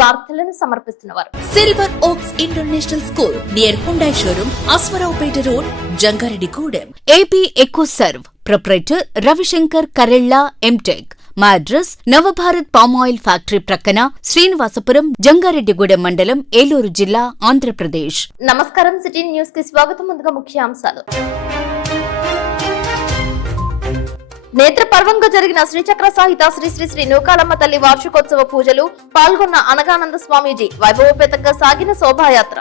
వార్తలను సమర్పిస్తున్నవారు Silver Oaks International School near Hyundai showroom, Aswaraopeta road, Jangareddygudem. AP Eco Serve proprietor Ravishankar Karella MTech. మా address Navabharat palm oil factory ప్రక్కన, శ్రీనివాసపురం, జంగారెడ్డిగూడెం మండలం, ఏలూరు జిల్లా, ఆంధ్రప్రదేశ్. నమస్కారం. సిటీ న్యూస్ కి స్వాగతం. ముందుగా ముఖ్యాంశాలు. నేత్రపర్వంగా జరిగిన శ్రీచక్ర సాహిత శ్రీ శ్రీ శ్రీ నూకాలమ్మ తల్లి వార్షికోత్సవ పూజలు పాల్గొన్న అనగానంద స్వామీజీ. వైభవపేతంగా సాగిన శోభాయాత్ర.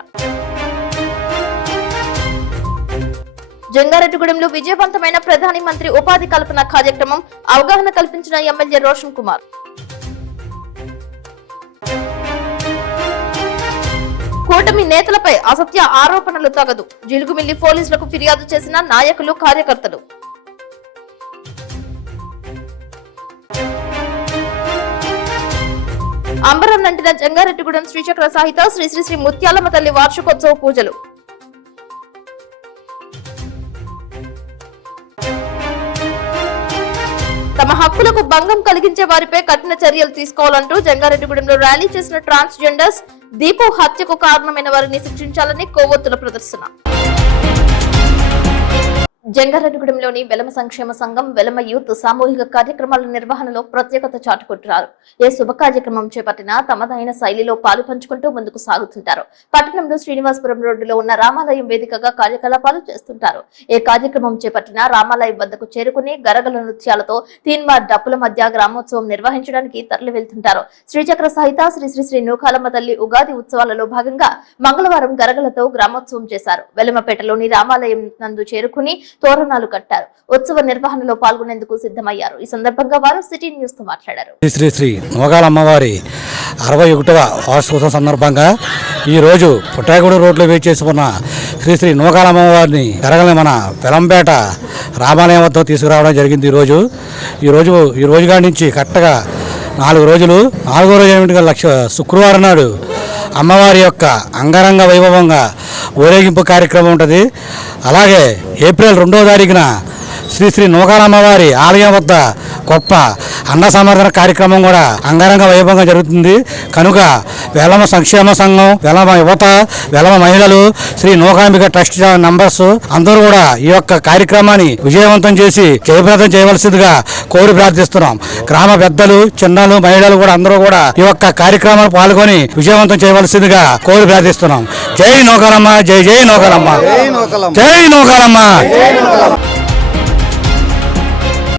జంగారెడ్డిగూడెంలో విజయవంతమైన ప్రధాని మంత్రి ఉపాధి కల్పన కార్యక్రమం. అవగాహన కల్పించిన ఎమ్మెల్యే రోషన్ కుమార్. కూటమి నేతలపై అసత్య ఆరోపణలు తగదు. జిలుగుమిల్లి పోలీసులకు ఫిర్యాదు చేసిన నాయకులు, కార్యకర్తలు. అంబరం నంటిన జంగారెడ్డిగూడెం శ్రీచక్ర సాహిత శ్రీ శ్రీ శ్రీ ముత్యాలమ్మ తల్లి వార్షికోత్సవ పూజలు. తమ హక్కులకు భంగం కలిగించే వారిపై కఠిన చర్యలు తీసుకోవాలంటూ జంగారెడ్డిగూడెంలో ర్యాలీ చేసిన ట్రాన్స్జెండర్స్. దీపు హత్యకు కారణమైన వారిని శిక్షించాలని కొవ్వొత్తుల ప్రదర్శన. జంగారెడ్డిగూడెంలోని వెలమ సంక్షేమ సంఘం, వెలమ యూత్ సామూహిక కార్యక్రమాల నిర్వహణలో ప్రత్యేకత చాటుకుంటున్నారు. ఏ శుభ కార్యక్రమం చేపట్టినా తమదైన శైలిలో పాలు పంచుకుంటూ ముందుకు సాగుతుంటారు. పట్టణంలో శ్రీనివాసపురం రోడ్డులో ఉన్న రామాలయం వేదికగా కార్యకలాపాలు చేస్తుంటారు. ఏ కార్యక్రమం చేపట్టినా రామాలయం వద్దకు చేరుకుని గరగల నృత్యాలతో తీన్మార్ డప్పుల మధ్య గ్రామోత్సవం నిర్వహించడానికి తరలి వెళ్తుంటారు. శ్రీచక్ర సాహిత శ్రీ శ్రీ శ్రీ నూకాలమ్మ తల్లి ఉగాది ఉత్సవాలలో భాగంగా మంగళవారం గరగలతో గ్రామోత్సవం చేశారు. వెలమపేటలోని రామాలయం నందు చేరుకుని తోరణాలు కట్టారు. ఉత్సవ నిర్వహణలో పాల్గొనేందుకు సిద్ధమయ్యారు. ఈ సందర్భంగా వారు సిటీ న్యూస్ తో మాట్లాడారు. శ్రీ శ్రీ నూకాలమ్మవారి 61వ వార్షికోత్సవం సందర్భంగా ఈ రోజు పుట్టాయగూడ రోడ్లో వేచేసి ఉన్న శ్రీ శ్రీ నూకాలమ్మవారిని గరగలని మన వెలంపేట రామాలయం వద్ద తీసుకురావడం జరిగింది. ఈ రోజు కాడి నుంచి కరెక్ట్గా 4 రోజులు. 4వ రోజు ఏమిటి శుక్రవారం నాడు అమ్మవారి యొక్క అంగరంగ వైభవంగా ఊరేగింపు కార్యక్రమం ఉంటుంది. అలాగే ఏప్రిల్ 2వ తారీఖున శ్రీ శ్రీ నూకాలమ్మవారి ఆలయం వద్ద గొప్ప అన్న సమర్పణ కార్యక్రమం కూడా అంగరంగ వైభవంగా జరుగుతుంది. కనుక వెలమ సంక్షేమ సంఘం, వెలమ యువత, వెలమ మహిళలు, శ్రీ నూకాంబిక ట్రస్ట్ నంబర్స్ అందరూ కూడా ఈ యొక్క కార్యక్రమాన్ని విజయవంతం చేసి జయప్రదం చేయవలసిందిగా కోరి ప్రార్థిస్తున్నాం. గ్రామ పెద్దలు, చిన్నలు, మహిళలు కూడా అందరూ కూడా ఈ యొక్క కార్యక్రమాలు పాల్గొని విజయవంతం చేయవలసిందిగా కోరి ప్రార్థిస్తున్నాం. జై నూకాలమ్మ, జై జై నూకాలమ్మ, జై నూకాలమ్మ.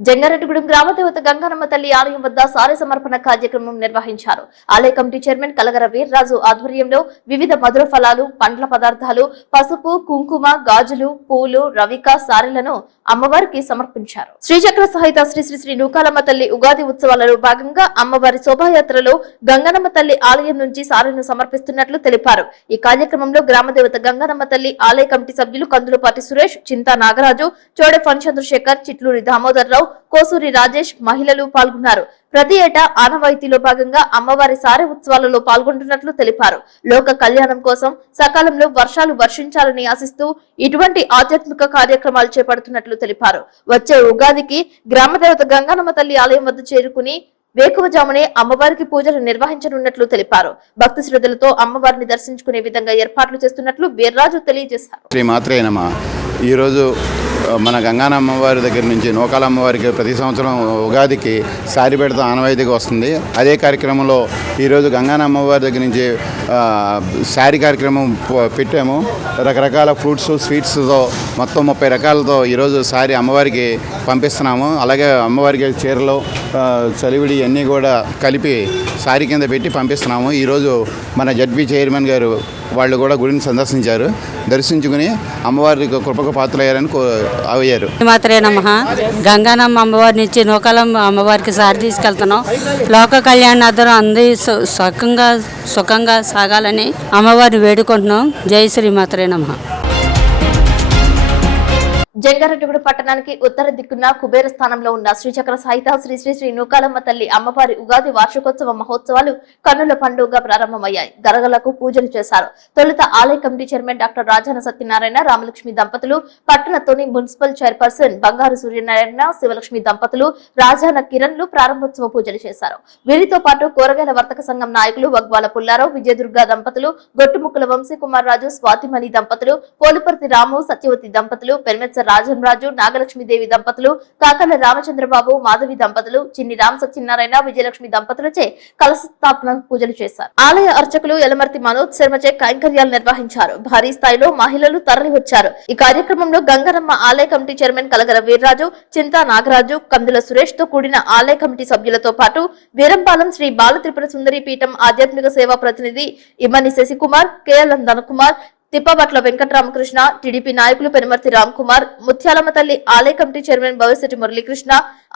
జంగారెడ్డిగూడెం గ్రామదేవత గంగానమ్మ తల్లి ఆలయం వద్ద సారె సమర్పణ కార్యక్రమం నిర్వహించారు. ఆలయ కమిటీ చైర్మన్ కలగర వీర్రాజు ఆధ్వర్యంలో వివిధ మధుర ఫలాలు, పండ్ల పదార్థాలు, పసుపు, కుంకుమ, గాజులు, పూలు, రవిక, సారెలను అమ్మవారికి సమర్పించారు. శ్రీచక్ర సహిత శ్రీ శ్రీ శ్రీ నూకాలమ్మ తల్లి ఉగాది ఉత్సవాలలో భాగంగా అమ్మవారి శోభాయాత్రలో గంగనమ్మ తల్లి ఆలయం నుంచి సారెను సమర్పిస్తున్నట్లు తెలిపారు. ఈ కార్యక్రమంలో గ్రామదేవత గంగనమ్మ తల్లి ఆలయ కమిటీ సభ్యులు కందులపాటి సురేష్, చింతా నాగరాజు, చోడే ఫణ్ చంద్రశేఖర్, చిట్లూరి దామోదర్ రావు, కోసూరి రాజేష్, మహిళలు పాల్గొన్నారు. ప్రతి ఏటా ఆనవాయితీలో భాగంగా అమ్మవారి సారె ఉత్సవాలలో పాల్గొంటున్నట్లు తెలిపారు. లోక కళ్యాణం కోసం సకాలంలో వర్షాలు వర్షించాలని ఆశిస్తూ ఇటువంటి ఆధ్యాత్మిక కార్యక్రమాలు చేపడుతున్నట్లు తెలిపారు. వచ్చే ఉగాదికి గ్రామదేవత గంగానమ్మ తల్లి ఆలయం వద్ద చేరుకుని వేకువజామునే అమ్మవారికి పూజలు నిర్వహించనున్నట్లు తెలిపారు. భక్తి శ్రద్ధలతో అమ్మవారిని దర్శించుకునే విధంగా ఏర్పాట్లు చేస్తున్నట్లు వీర్రాజు తెలియజేశారు. ఈరోజు మన గంగానమ్మవారి దగ్గర నుంచి నూకాలమ్మవారికి ప్రతి సంవత్సరం ఉగాదికి సారి పెడతాం ఆనవాయితీగా వస్తుంది. అదే కార్యక్రమంలో ఈరోజు గంగానమ్మవారి దగ్గర నుంచి సారీ కార్యక్రమం పెట్టాము. రకరకాల ఫ్రూట్స్, స్వీట్స్తో మొత్తం 30 రకాలతో ఈరోజు సారీ అమ్మవారికి పంపిస్తున్నాము. అలాగే అమ్మవారికి చీరలు, చలివిడి అన్నీ కూడా కలిపి సారీ కింద పెట్టి పంపిస్తున్నాము. ఈరోజు మన జడ్పీ చైర్మన్ గారు వాళ్ళు కూడా గుడిని సందర్శించారు. దర్శించుకుని అమ్మవారి కృపకు పాత్రలయ్యారని అయ్యారు. మాత్రే నమః. గంగానమ్మ అమ్మవారి నుంచి నూకాలమ్మ అమ్మవారికి సారి తీసుకెళ్తున్నాం. లోక కళ్యాణార్థం అందరి సుఖంగా సాగాలని అమ్మవారిని వేడుకుంటున్నాం. జై శ్రీ మాత్రే నమః. జంగారెడ్డిగూడెం పట్టణానికి ఉత్తర దిక్కున కుబేర స్థానంలో ఉన్న శ్రీచక్ర సాయిత శ్రీ శ్రీ శ్రీ నూకాలమ్మ తల్లి అమ్మవారి ఉగాది వార్షికోత్సవ మహోత్సవాలు కన్నుల పండుగగా ప్రారంభమయ్యాయి. గరగలకు పూజలు చేశారు. తొలుత ఆలయ committee chairman doctor Rajana Satyanarayana, Ramalakshmi దంపతులు, పట్టణతోని మున్సిపల్ చైర్పర్సన్ బంగారు సూర్యనారాయణ, శివలక్ష్మి దంపతులు, రాజాన కిరణ్లు ప్రారంభోత్సవ పూజలు చేశారు. వీరితో పాటు కూరగాయల వర్తక సంఘం నాయకులు వగ్వాల పుల్లారావు, విజయదుర్గ దంపతులు, గొట్టుముక్కుల వంశీకుమార్ రాజు, స్వాతిమణి దంపతులు, పోలుపర్తి రాము, సత్యవతి దంపతులు, పెరిమెత్స రాజంరాజు, నాగలక్ష్మీదేవి దంపతులు, కాకల రామచంద్రబాబు, మాధవి దంపతులు, చిన్ని రామ సత్యనారాయణ, విజయలక్ష్మి దంపతులచే కలశ స్థాపన పూజలు చేశారు. ఆలయ అర్చకులు యలమర్తి మనోజ్ శర్మచే కైంకర్యాలు నిర్వహించారు. భారీ స్థాయిలో మహిళలు తరలి వచ్చారు. ఈ కార్యక్రమంలో గంగారమ్మ ఆలయ కమిటీ చైర్మన్ కలగర వీర్రాజు, చింతా నాగరాజు, కందుల సురేష్ తో కూడిన ఆలయ కమిటీ సభ్యులతో పాటు వీరంపాలెం శ్రీ బాల త్రిపుర సుందరి పీఠం ఆధ్యాత్మిక సేవా ప్రతినిధి ఇమ్మని శశికుమార్, కేఎల్ ధనకుమార్, తిప్పబట్ల వెంకటరామకృష్ణ, టీడీపీ నాయకులు పెనుమర్తి రామ్ కుమార్, ముత్యాలమ్మ తల్లి ఆలయ కమిటీ చైర్మన్ భవిశెట్టి మురళీకృష్ణ,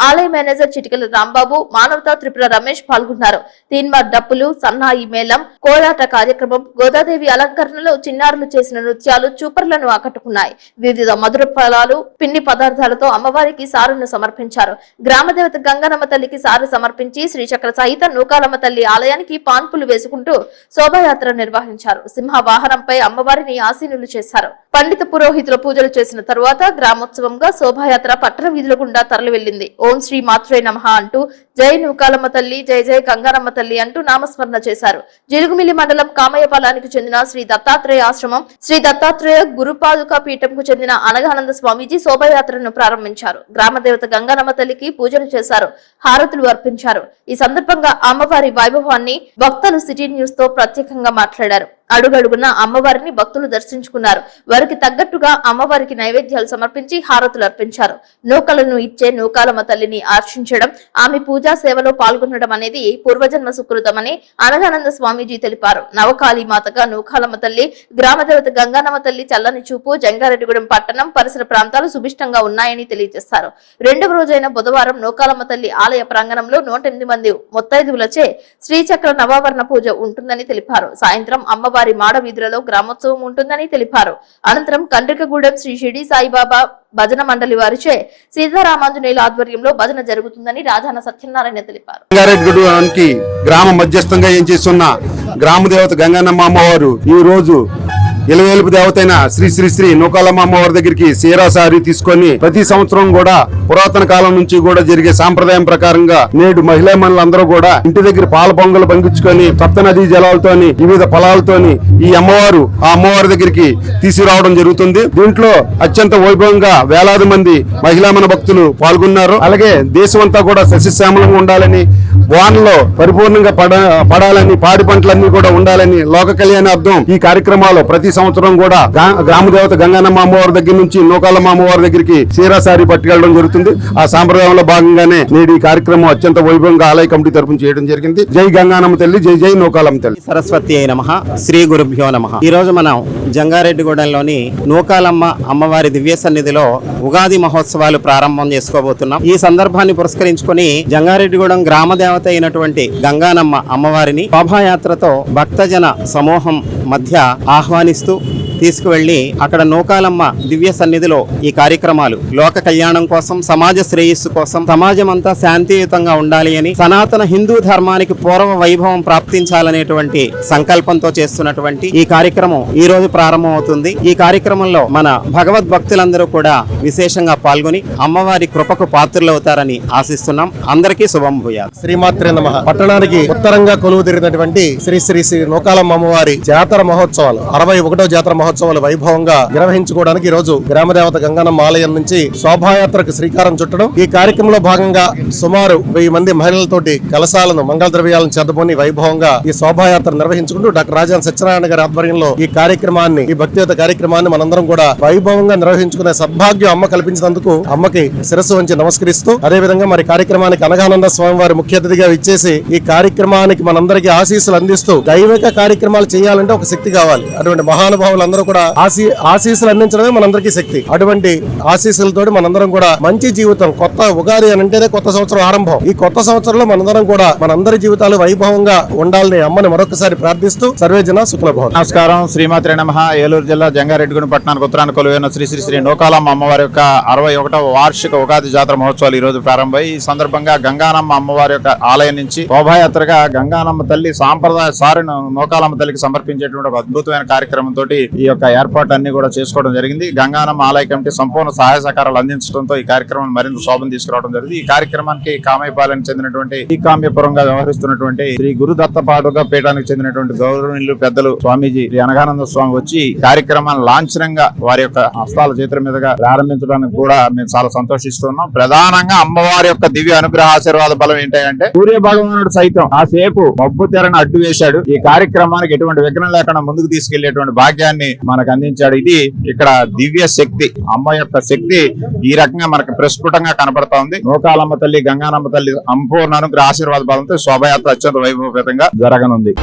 ఆలయ మేనేజర్ చిటికల రాంబాబు, మానవతా త్రిపుర రమేష్ పాల్గొన్నారు. తీన్మార్ డప్పులు, సన్నాయి మేళం, కోలాట కార్యక్రమం, గోదాదేవి అలంకరణలో చిన్నారులు చేసిన నృత్యాలు చూపర్లను ఆకట్టుకున్నాయి. వివిధ మధుర ఫలాలు, పిండి పదార్థాలతో అమ్మవారికి సారును సమర్పించారు. గ్రామదేవత గంగానమ్మ తల్లికి సారు సమర్పించి శ్రీచక్ర సహిత నూకాలమ్మ తల్లి ఆలయానికి పాన్పులు వేసుకుంటూ శోభాయాత్ర నిర్వహించారు. సింహ వాహనంపై అమ్మవారి ఆసీనులు చేశారు. పండిత పురోహితుల పూజలు చేసిన తరువాత గ్రామోత్సవంగా శోభాయాత్ర పట్టణ వీధుల గుండా తరలి వెళ్లింది. ఓం శ్రీ మాత్రే నమః అంటూ జై నూకాలమ్మ తల్లి, జై జై గంగారమ్మ తల్లి అంటూ నామస్మరణ చేశారు. జిలుగుమిల్లి మండలం కామయ్యపాలానికి చెందిన శ్రీ దత్తాత్రేయ ఆశ్రమం, శ్రీ దత్తాత్రేయ గురుపాదుక పీఠంకు చెందిన అనగానంద స్వామీజీ శోభాయాత్రను ప్రారంభించారు. గ్రామదేవత గంగారమ్మ తల్లికి పూజలు చేశారు, హారతులు అర్పించారు. ఈ సందర్భంగా అమ్మవారి వైభవాన్ని భక్తులు సిటీ న్యూస్ తో ప్రత్యేకంగా మాట్లాడారు. అడుగడుగున అమ్మవారిని భక్తులు దర్శించుకున్నారు. వారికి తగ్గట్టుగా అమ్మవారికి నైవేద్యాలు సమర్పించి హారతులు అర్పించారు. నూకలను ఇచ్చే నూకాలమ్మ తల్లిని ఆర్చించడం, ఆమె పూజా సేవలో పాల్గొనడం అనేది పూర్వజన్మ సుకృతమని అనగానంద స్వామీజీ తెలిపారు. నవకాళీ మాతగా నూకాలమ్మ తల్లి, గ్రామదేవత గంగానమ్మ తల్లి చల్లని చూపు జంగారెడ్డిగూడెం పట్టణం పరిసర ప్రాంతాలు సుభిష్టంగా ఉన్నాయని తెలియజేశారు. రెండవ రోజైన బుధవారం నూకాలమ్మ తల్లి ఆలయ ప్రాంగణంలో 108 మంది ముత్తైదువులచే శ్రీచక్ర నవావరణ పూజ ఉంటుందని తెలిపారు. సాయంత్రం అమ్మవారి మాడ వీధులలో గ్రామోత్సవం ఉంటుందని తెలిపారు. అనంతరం కండ్రికగూడెం శ్రీ షిరిడి సాయిబాబా భజన మండలి వారిచే సీతారామాంజనేయుల ఆధ్వర్యంలో భజన జరుగుతుందని రాజాన సత్యనారాయణ తెలిపారు. జంగారెడ్డిగూడెంకి గ్రామ మధ్యస్థంగా ఏం చేస్తున్న గ్రామదేవత గంగానమ్మ అమ్మవారు ఈ రోజు ఇలవేలుపు దేవతైన శ్రీ శ్రీ శ్రీ నూకాలమ్మ అమ్మవారి దగ్గరికి సీరాసారి తీసుకొని ప్రతి సంవత్సరం కూడా పురాతన కాలం నుంచి కూడా జరిగే సాంప్రదాయం ప్రకారంగా నేడు మహిళా మనులందరూ కూడా ఇంటి దగ్గర పాల పొంగలు పండించుకొని సప్త నదీ జలాలతోని వివిధ ఫలాలతోని ఈ అమ్మవారు ఆ అమ్మవారి దగ్గరికి తీసుకురావడం జరుగుతుంది. దీంట్లో అత్యంత వైభవంగా వేలాది మంది మహిళామణ భక్తులు పాల్గొన్నారు. అలాగే దేశమంతా కూడా సస్యశ్యామలంగా ఉండాలని, వానలో పరిపూర్ణంగా పడాలని, పాడి పంటలన్నీ కూడా ఉండాలని లోక కళ్యాణార్థం ఈ కార్యక్రమాలు ప్రతి సంవత్సరం కూడా గ్రామదేవత గంగానమ్మ అమ్మవారి దగ్గర నుంచి నూకాలమ్మ అమ్మవారి దగ్గరికి సీరాసారి పట్టుకెళ్లడం జరుగుతుంది. ఆ సాంప్రదాయంలో భాగంగానే నేడు ఈ కార్యక్రమం అత్యంత వైభవంగా ఆలయ కమిటీ తరపున చేయడం జరిగింది. జై గంగానమ్మ తల్లి, జై జై నూకాలమ్మ తల్లి. సరస్వతి అయి నమః, శ్రీ గురుభ్యో నమః. ఈ రోజు మనం జంగారెడ్డిగూడెంలోని నూకాలమ్మ అమ్మవారి దివ్య సన్నిధిలో ఉగాది మహోత్సవాలు ప్రారంభం చేసుకోబోతున్నాం. ఈ సందర్భాన్ని పురస్కరించుకొని జంగారెడ్డిగూడెం గ్రామదేవత అయినటువంటి గంగానమ్మ అమ్మవారిని శోభాయాత్రతో భక్తజన సమూహం మధ్య ఆహ్వానిస్తూ తీసుకువెళ్లి అక్కడ నూకాలమ్మ దివ్య సన్నిధిలో ఈ కార్యక్రమాలు లోక కళ్యాణం కోసం, సమాజ శ్రేయస్సు కోసం, సమాజం అంతా శాంతియుతంగా ఉండాలి అని, సనాతన హిందూ ధర్మానికి పూర్వ వైభవం ప్రాప్తించాలనేటువంటి సంకల్పంతో చేస్తున్నటువంటి ఈ కార్యక్రమం ఈ రోజు ప్రారంభం అవుతుంది. ఈ కార్యక్రమంలో మన భగవద్ భక్తులందరూ కూడా విశేషంగా పాల్గొని అమ్మవారి కృపకు పాత్రులవుతారని ఆశిస్తున్నాం. అందరికీ శుభం భూయాత్. శ్రీమాత్రే నమః. పట్టణానికి ఉత్తరంగా కొలువు తీరినటువంటి శ్రీ శ్రీ శ్రీ నూకాలమ్మ అమ్మవారి జాతర మహోత్సవాలు 61వ జాతర మహోత్సవాలు వైభవంగా నిర్వహించుకోవడానికి ఈ రోజు గ్రామదేవత గంగానమ్మ ఆలయం నుంచి శోభాయాత్రకు శ్రీకారం చుట్టడం. ఈ కార్యక్రమంలో భాగంగా సుమారు 1000 మంది మహిళలతోటి కలశాలను, మంగళ ద్రవ్యాలను చేతబోని వైభవంగా ఈ శోభాయాత్ర నిర్వహించుకుంటూ డాక్టర్ రాజాన సత్యనారాయణ గారి ఆధ్వర్యంలో ఈ కార్యక్రమాన్ని, ఈ భక్తియుత కార్యక్రమాన్ని మనందరం కూడా వైభవంగా నిర్వహించుకునే సద్భాగ్యం అమ్మ కల్పించినందుకు అమ్మకి శిరస్సు వంచి నమస్కరిస్తూ, అదే విధంగా మరి కార్యక్రమానికి అనగానంద స్వామి వారి ముఖ్య అతిథిగా ఇచ్చేసి ఈ కార్యక్రమానికి మనందరికీ ఆశీస్సులు అందిస్తూ, దైవిక కార్యక్రమాలు చేయాలంటే ఒక ఒక శక్తి కావాలి. అటువంటి మహానుభావులందరూ కూడా ఆశీస్సులు అందించడమే మనందరికీ శక్తి. అటువంటి ఆశీస్సులతో మనందరం కూడా మంచి జీవితం, కొత్త ఉగాది అని అంటేనే కొత్త సంవత్సరం ఆరంభం. ఈ కొత్త సంవత్సరంలో మనందరం కూడా మనందరి జీవితాలు వైభవంగా ఉండాలని అమ్మని మరొకసారి ప్రార్థిస్తూ సర్వే జన సుఖభవన్. నమస్కారం. శ్రీమాత్రే నమః. ఏలూరు జిల్లా జంగారెడ్డిగూడెం పట్టణానికి ఉత్తరాన కొలువైన శ్రీ శ్రీ శ్రీ నూకాలమ్మ అమ్మవారి యొక్క 61వ వార్షిక ఉగాది జాతర మహోత్సవాలు ఈ రోజు ప్రారంభమై ఈ సందర్భంగా గంగానమ్మ అమ్మవారి యొక్క ఆలయం నుంచి శోభాయాత్రగా గంగానమ్మ తల్లి సాంప్రదాయ సారిను నూకాలమ్మ తల్లికి సమర్పించేటువంటి ఒక అద్భుతమైన కార్యక్రమంతో ఈ యొక్క ఏర్పాట్లన్నీ కూడా చేసుకోవడం జరిగింది. గంగానమ్మ ఆలయ కమిటీ సంపూర్ణ సహాయ సహకారాలు అందించడంతో ఈ కార్యక్రమం మరింత శోభను తీసుకురావడం జరిగింది. ఈ కార్యక్రమానికి కామయ్యపాలెనికి చెందినటువంటి ఈ కామ్యపురంగా వ్యవహరిస్తున్నటువంటి శ్రీ గురుదత్తపాడుగా పీఠానికి చెందినటువంటి గౌరవనీయులు పెద్దలు స్వామీజీ శ్రీ అనగానంద స్వామి వచ్చి కార్యక్రమాన్ని లాంఛనంగా వారి యొక్క హస్తాల చేతుల మీదుగా ప్రారంభించడానికి కూడా మేము చాలా సంతోషిస్తున్నాం. ప్రధానంగా అమ్మవారి యొక్క దివ్య అనుగ్రహ ఆశీర్వాద బలం ఏంటంటే సూర్య భగవానుడు సైతం ఆ సేపు మబ్బు తెరను అడ్డు వేశాడు. ఈ కార్యక్రమానికి ఎటువంటి విఘ్నం లేకుండా ముందుకు తీసుకెళ్లేటువంటి భాగ్యాన్ని మనకు అందించాడు. ఇది ఇక్కడ దివ్య శక్తి, అమ్మ యొక్క శక్తి ఈ రకంగా మనకు ప్రస్ఫుటంగా కనపడతా ఉంది. నూకాలమ్మ తల్లి, గంగానమ్మ తల్లి సంపూర్ణ అనుగ్రహ ఆశీర్వాద బలంతో శోభయాత్ర అత్యంత వైభవపేతంగా జరగనుంది.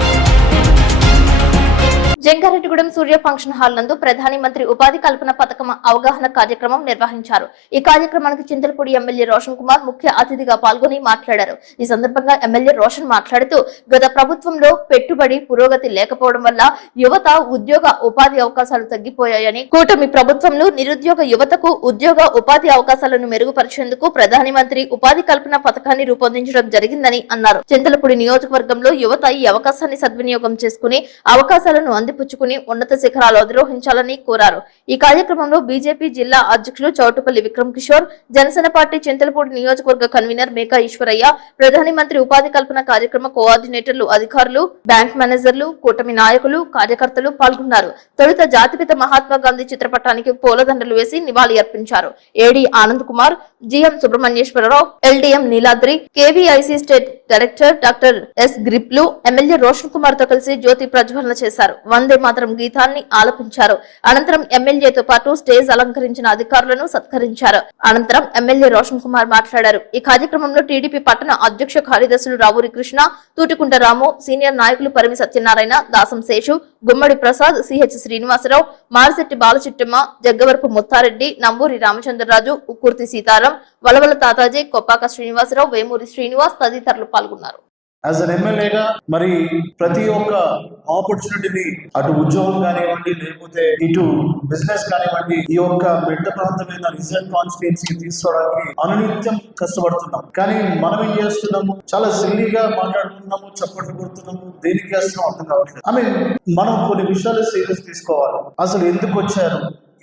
జంగారెడ్డిగూడెం సూర్య ఫంక్షన్ హాల్ నందు ప్రధాని మంత్రి ఉపాధి కల్పన పథకం అవగాహన కార్యక్రమం నిర్వహించారు. ఈ కార్యక్రమానికి చింతలపూడి ఎమ్మెల్యే రోషన్ కుమార్ ముఖ్య అతిథిగా పాల్గొని మాట్లాడారు. ఈ సందర్భంగా ఎమ్మెల్యే రోషన్ మాట్లాడుతూ గత ప్రభుత్వంలో పెట్టుబడి పురోగతి లేకపోవడం వల్ల యువత ఉద్యోగ ఉపాధి అవకాశాలు తగ్గిపోయాయని, కూటమి ప్రభుత్వంలో నిరుద్యోగ యువతకు ఉద్యోగ ఉపాధి అవకాశాలను మెరుగుపరిచేందుకు ప్రధాని మంత్రి ఉపాధి కల్పన పథకాన్ని రూపొందించడం జరిగిందని అన్నారు. చింతలపూడి నియోజకవర్గంలో యువత ఈ అవకాశాన్ని సద్వినియోగం చేసుకుని అవకాశాలను పుచ్చుకుని ఉన్నత శిఖరాలు అధిరోహించాలని కోరారు. ఈ కార్యక్రమంలో బీజేపీ జిల్లా అధ్యక్షులు చౌటుపల్లి విక్రమ్ కిషోర్, జనసేన పార్టీ చింతలపూడి నియోజకవర్గ కన్వీనర్ మేకా ఈశ్వరయ్య, ప్రధాని మంత్రి ఉపాధి కల్పన కార్యక్రమ కోఆర్డినేటర్లు, అధికారులు, బ్యాంక్ మేనేజర్లు, కూటమి నాయకులు, కార్యకర్తలు పాల్గొన్నారు. తొలుత జాతిపిత మహాత్మా గాంధీ చిత్రపటానికి పూలదండలు వేసి నివాళి అర్పించారు. AD Anand Kumar, GM Subrahmanyeswararao, LDM Neeladri, KVIC state director doctor S గ్రిప్లు ఎమ్మెల్యే రోషన్ కుమార్ తో కలిసి జ్యోతి ప్రజ్వలన చేశారు. వందే మాతరం గీతాన్ని ఆలపించారు. అనంతరం ఎమ్మెల్యేతో పాటు స్టేజ్ అలంకరించిన అధికారులను సత్కరించారు. అనంతరం ఎమ్మెల్యే రోషన్ కుమార్ మాట్లాడారు. ఈ కార్యక్రమంలో టీడీపీ పట్టణ అధ్యక్ష కార్యదర్శులు రావూరి కృష్ణ, తూటికుంట రాము, సీనియర్ నాయకులు పరిమి సత్యనారాయణ, దాసం శేషు, గుమ్మడి ప్రసాద్, సిహెచ్ శ్రీనివాసరావు, మారిశెట్టి బాలచిట్టమ్మ, జగ్గవరపు ముత్తారెడ్డి, నంబూరి రామచంద్రరాజు, ఉక్కుర్తి సీతారాం, వలవల తాతాజీ, కొప్పాక శ్రీనివాసరావు, వేమూరి శ్రీనివాస్ తదితరులు పాల్గొన్నారు. యాజ్ అన్ ఎమ్మెల్యేగా మరి ప్రతి ఒక్క ఆపర్చునిటీని, అటు ఉద్యోగం కానివ్వండి, లేకపోతే ఇటు బిజినెస్ కానివ్వండి, ఈ యొక్క బిడ్డ ప్రాంతమైన రిజల్ట్ కాన్స్టిట్యుయెన్సీ తీసుకోవడానికి అనునిత్యం కష్టపడుతున్నాం. కానీ మనం ఏం చేస్తున్నాము, చాలా సిల్లీగా మాట్లాడుతున్నాము, చప్పట్లు కొడుతున్నాము, దేనికి చేస్తున్నాం అర్థం కావట్లేదు. మనం కొన్ని విషయాలు సీరియస్ తీసుకోవాలి. అసలు ఎందుకు వచ్చారు,